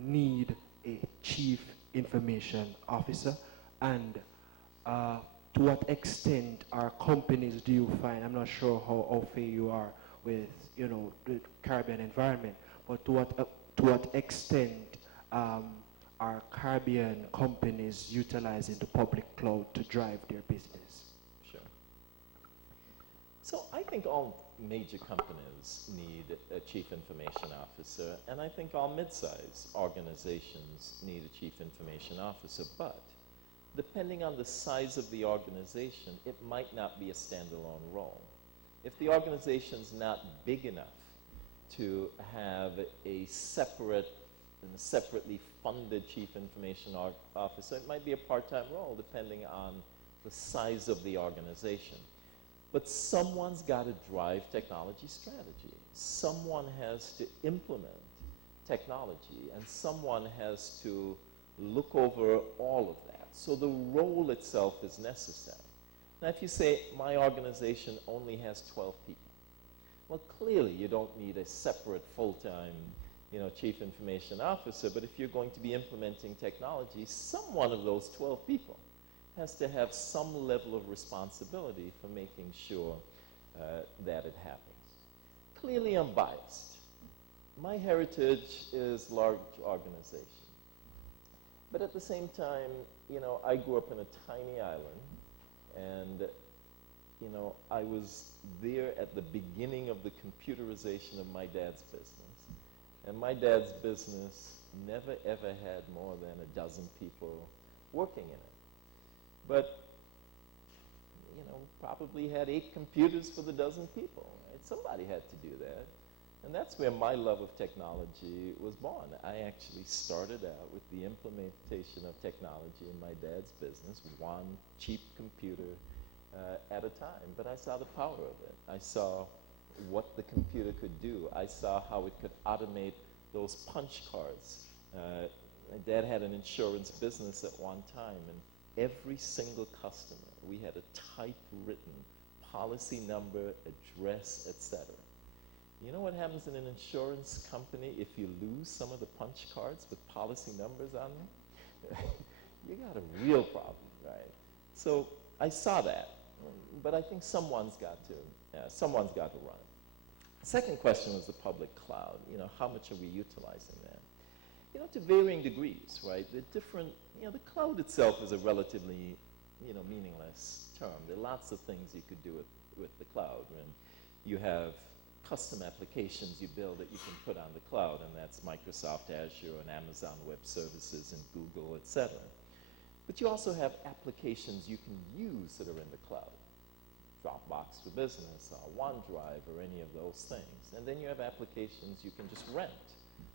need a chief information officer? And to what extent are companies, do you find, I'm not sure how au fait you are with, you know, the Caribbean environment, but to what extent are Caribbean companies utilizing the public cloud to drive their business? Sure. So I think all major companies need a chief information officer, and I think all mid-size organizations need a chief information officer, but depending on the size of the organization, it might not be a standalone role. If the organization's not big enough to have a separately funded chief information officer, it might be a part-time role depending on the size of the organization. But someone's got to drive technology strategy. Someone has to implement technology, and someone has to look over all of that. So the role itself is necessary. Now, if you say, my organization only has 12 people, well, clearly you don't need a separate full-time, you know, chief information officer, but if you're going to be implementing technology, some one of those 12 people has to have some level of responsibility for making sure that it happens. Clearly, I'm biased. My heritage is large organization. But at the same time, you know, I grew up in a tiny island, and, you know, I was there at the beginning of the computerization of my dad's business. And my dad's business never ever had more than a dozen people working in it. But, you know, probably had 8 computers for the dozen people. Right? Somebody had to do that. And that's where my love of technology was born. I actually started out with the implementation of technology in my dad's business, one cheap computer at a time. But I saw the power of it. I saw what the computer could do. I saw how it could automate those punch cards. My dad had an insurance business at one time, and every single customer, we had a typewritten policy number, address, etc. You know what happens in an insurance company if you lose some of the punch cards with policy numbers on them? You got a real problem, right? So I saw that, but I think someone's got to run. The second question was the public cloud. You know, how much are we utilizing that? You know, to varying degrees, right? The different, you know, the cloud itself is a relatively, you know, meaningless term. There are lots of things you could do with the cloud. When you have custom applications you build that you can put on the cloud, and that's Microsoft Azure and Amazon Web Services and Google, etc. But you also have applications you can use that are in the cloud. Dropbox for Business, or OneDrive, or any of those things. And then you have applications you can just rent,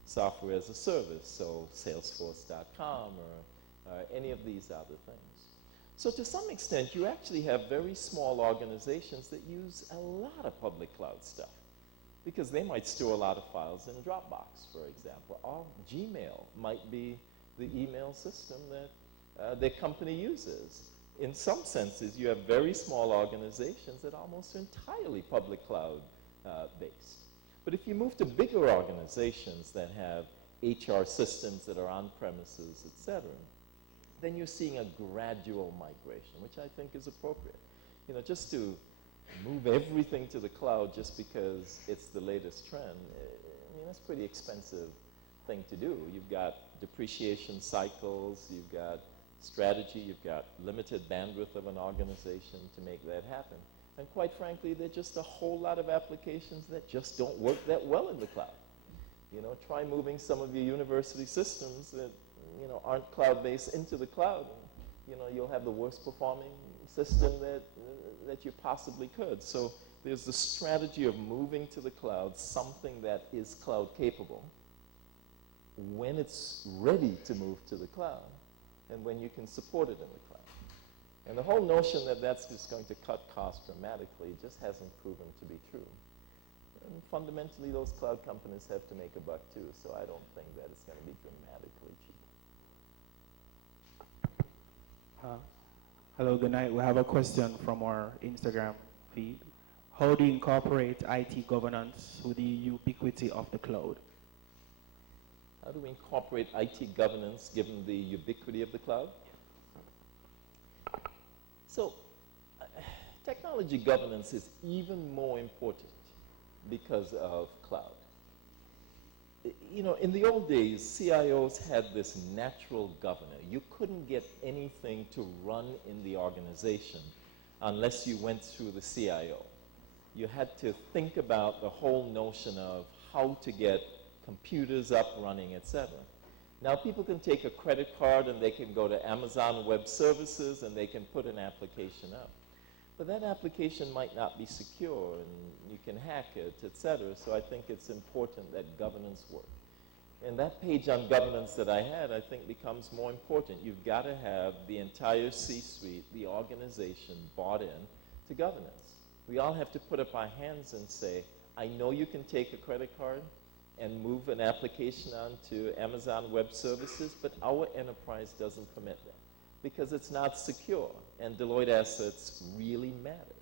software as a service, so Salesforce.com or any of these other things. So to some extent, you actually have very small organizations that use a lot of public cloud stuff, because they might store a lot of files in Dropbox, for example, or Gmail might be the email system that their company uses. In some senses, you have very small organizations that are almost entirely public cloud based. But if you move to bigger organizations that have HR systems that are on premises, et cetera, then you're seeing a gradual migration, which I think is appropriate. You know, just to move everything to the cloud just because it's the latest trend, I mean, that's a pretty expensive thing to do. You've got depreciation cycles, you've got strategy, you've got limited bandwidth of an organization to make that happen. And quite frankly, there are just a whole lot of applications that just don't work that well in the cloud. You know, try moving some of your university systems that, you know, aren't cloud-based into the cloud, and, you know, you'll have the worst performing system that you possibly could. So there's the strategy of moving to the cloud something that is cloud capable when it's ready to move to the cloud, and when you can support it in the cloud. And the whole notion that that's just going to cut costs dramatically just hasn't proven to be true. And fundamentally, those cloud companies have to make a buck too, so I don't think that it's going to be dramatically cheap. Hello, good night. We have a question from our Instagram feed. How do you incorporate IT governance with the ubiquity of the cloud? How do we incorporate IT governance given the ubiquity of the cloud? So, technology governance is even more important because of cloud. You know, in the old days, CIOs had this natural governor. You couldn't get anything to run in the organization unless you went through the CIO. You had to think about the whole notion of how to get computers up running, etc. Now people can take a credit card and they can go to Amazon Web Services and they can put an application up. But that application might not be secure and you can hack it, etc. So I think it's important that governance work. And that page on governance that I had, I think becomes more important. You've got to have the entire C-suite, the organization, bought in to governance. We all have to put up our hands and say, I know you can take a credit card and move an application onto Amazon Web Services, but our enterprise doesn't permit that because it's not secure, and Deloitte assets really matter.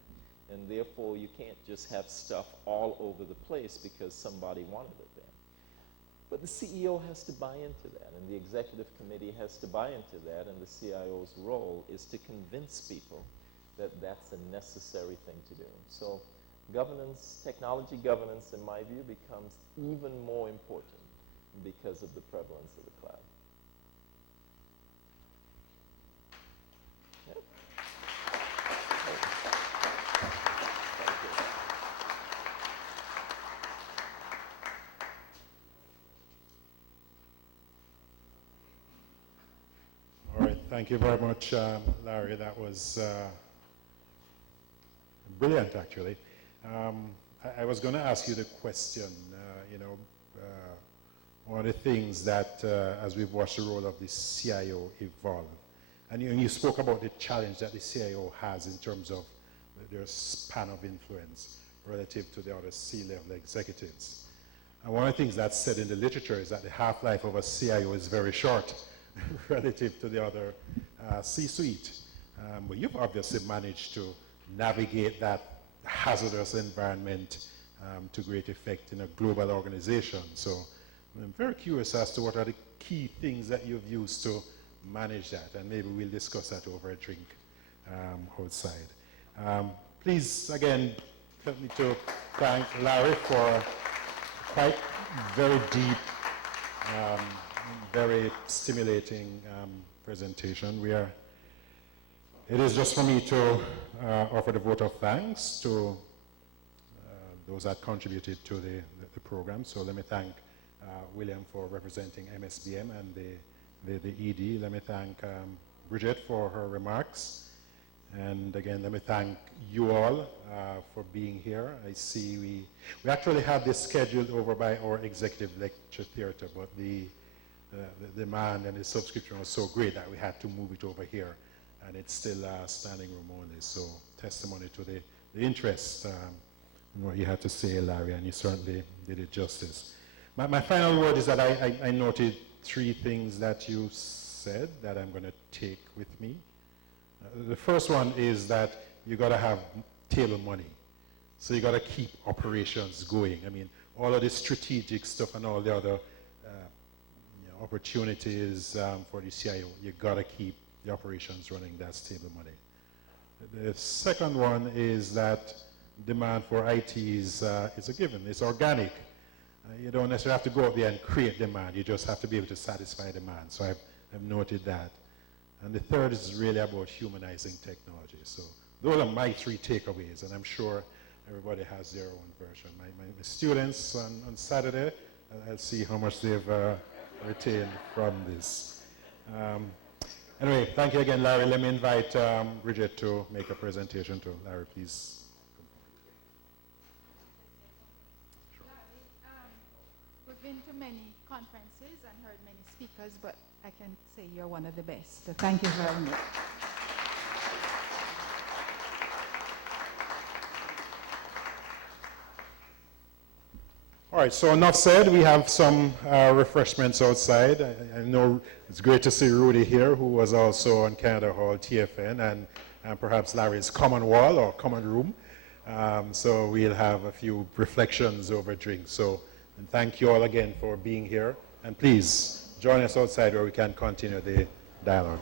And therefore, you can't just have stuff all over the place because somebody wanted it there. But the CEO has to buy into that, and the executive committee has to buy into that, and the CIO's role is to convince people that that's a necessary thing to do. So governance, technology governance, in my view, becomes even more important because of the prevalence of the cloud. Yep. Thank you very much, Larry. That was brilliant, actually. I was going to ask you the question, one of the things that, as we've watched the role of the CIO evolve, and you spoke about the challenge that the CIO has in terms of their span of influence relative to the other C-level executives. And one of the things that's said in the literature is that the half-life of a CIO is very short relative to the other C-suite. But you've obviously managed to navigate that hazardous environment to great effect in a global organization. So I'm very curious as to what are the key things that you've used to manage that, and maybe we'll discuss that over a drink outside. Please, again, help me to thank Larry for quite very deep, very stimulating presentation. It is just for me to offer the vote of thanks to those that contributed to the program. So let me thank William for representing MSBM and the ED. Let me thank Bridget for her remarks. And again, let me thank you all for being here. I see we actually have this scheduled over by our executive lecture theater, but the demand and the subscription was so great that we had to move it over here. And it's still standing room only. So testimony to the interest in what you had to say, Larry, and you certainly did it justice. My final word is that I noted 3 things that you said that I'm going to take with me. The first one is that you got to have table money. So you got to keep operations going. I mean, all of the strategic stuff and all the other opportunities for the CIO, you got to keep the operations running. That's table money. The second one is that demand for IT is a given. It's organic. You don't necessarily have to go out there and create demand. You just have to be able to satisfy demand. So I've noted that. And the third is really about humanizing technology. So those are my 3 takeaways, and I'm sure everybody has their own version. My students on Saturday, I'll see how much they've retained from this. Anyway, thank you again, Larry. Let me invite Bridget to make a presentation too. Larry, please. We've been to many conferences and heard many speakers, but I can say you're one of the best. So thank you very much. All right, so enough said. We have some refreshments outside. I know it's great to see Rudy here, who was also on Canada Hall, TFN, and perhaps Larry's common wall or common room. So we'll have a few reflections over drinks. So and thank you all again for being here. And please join us outside where we can continue the dialogue.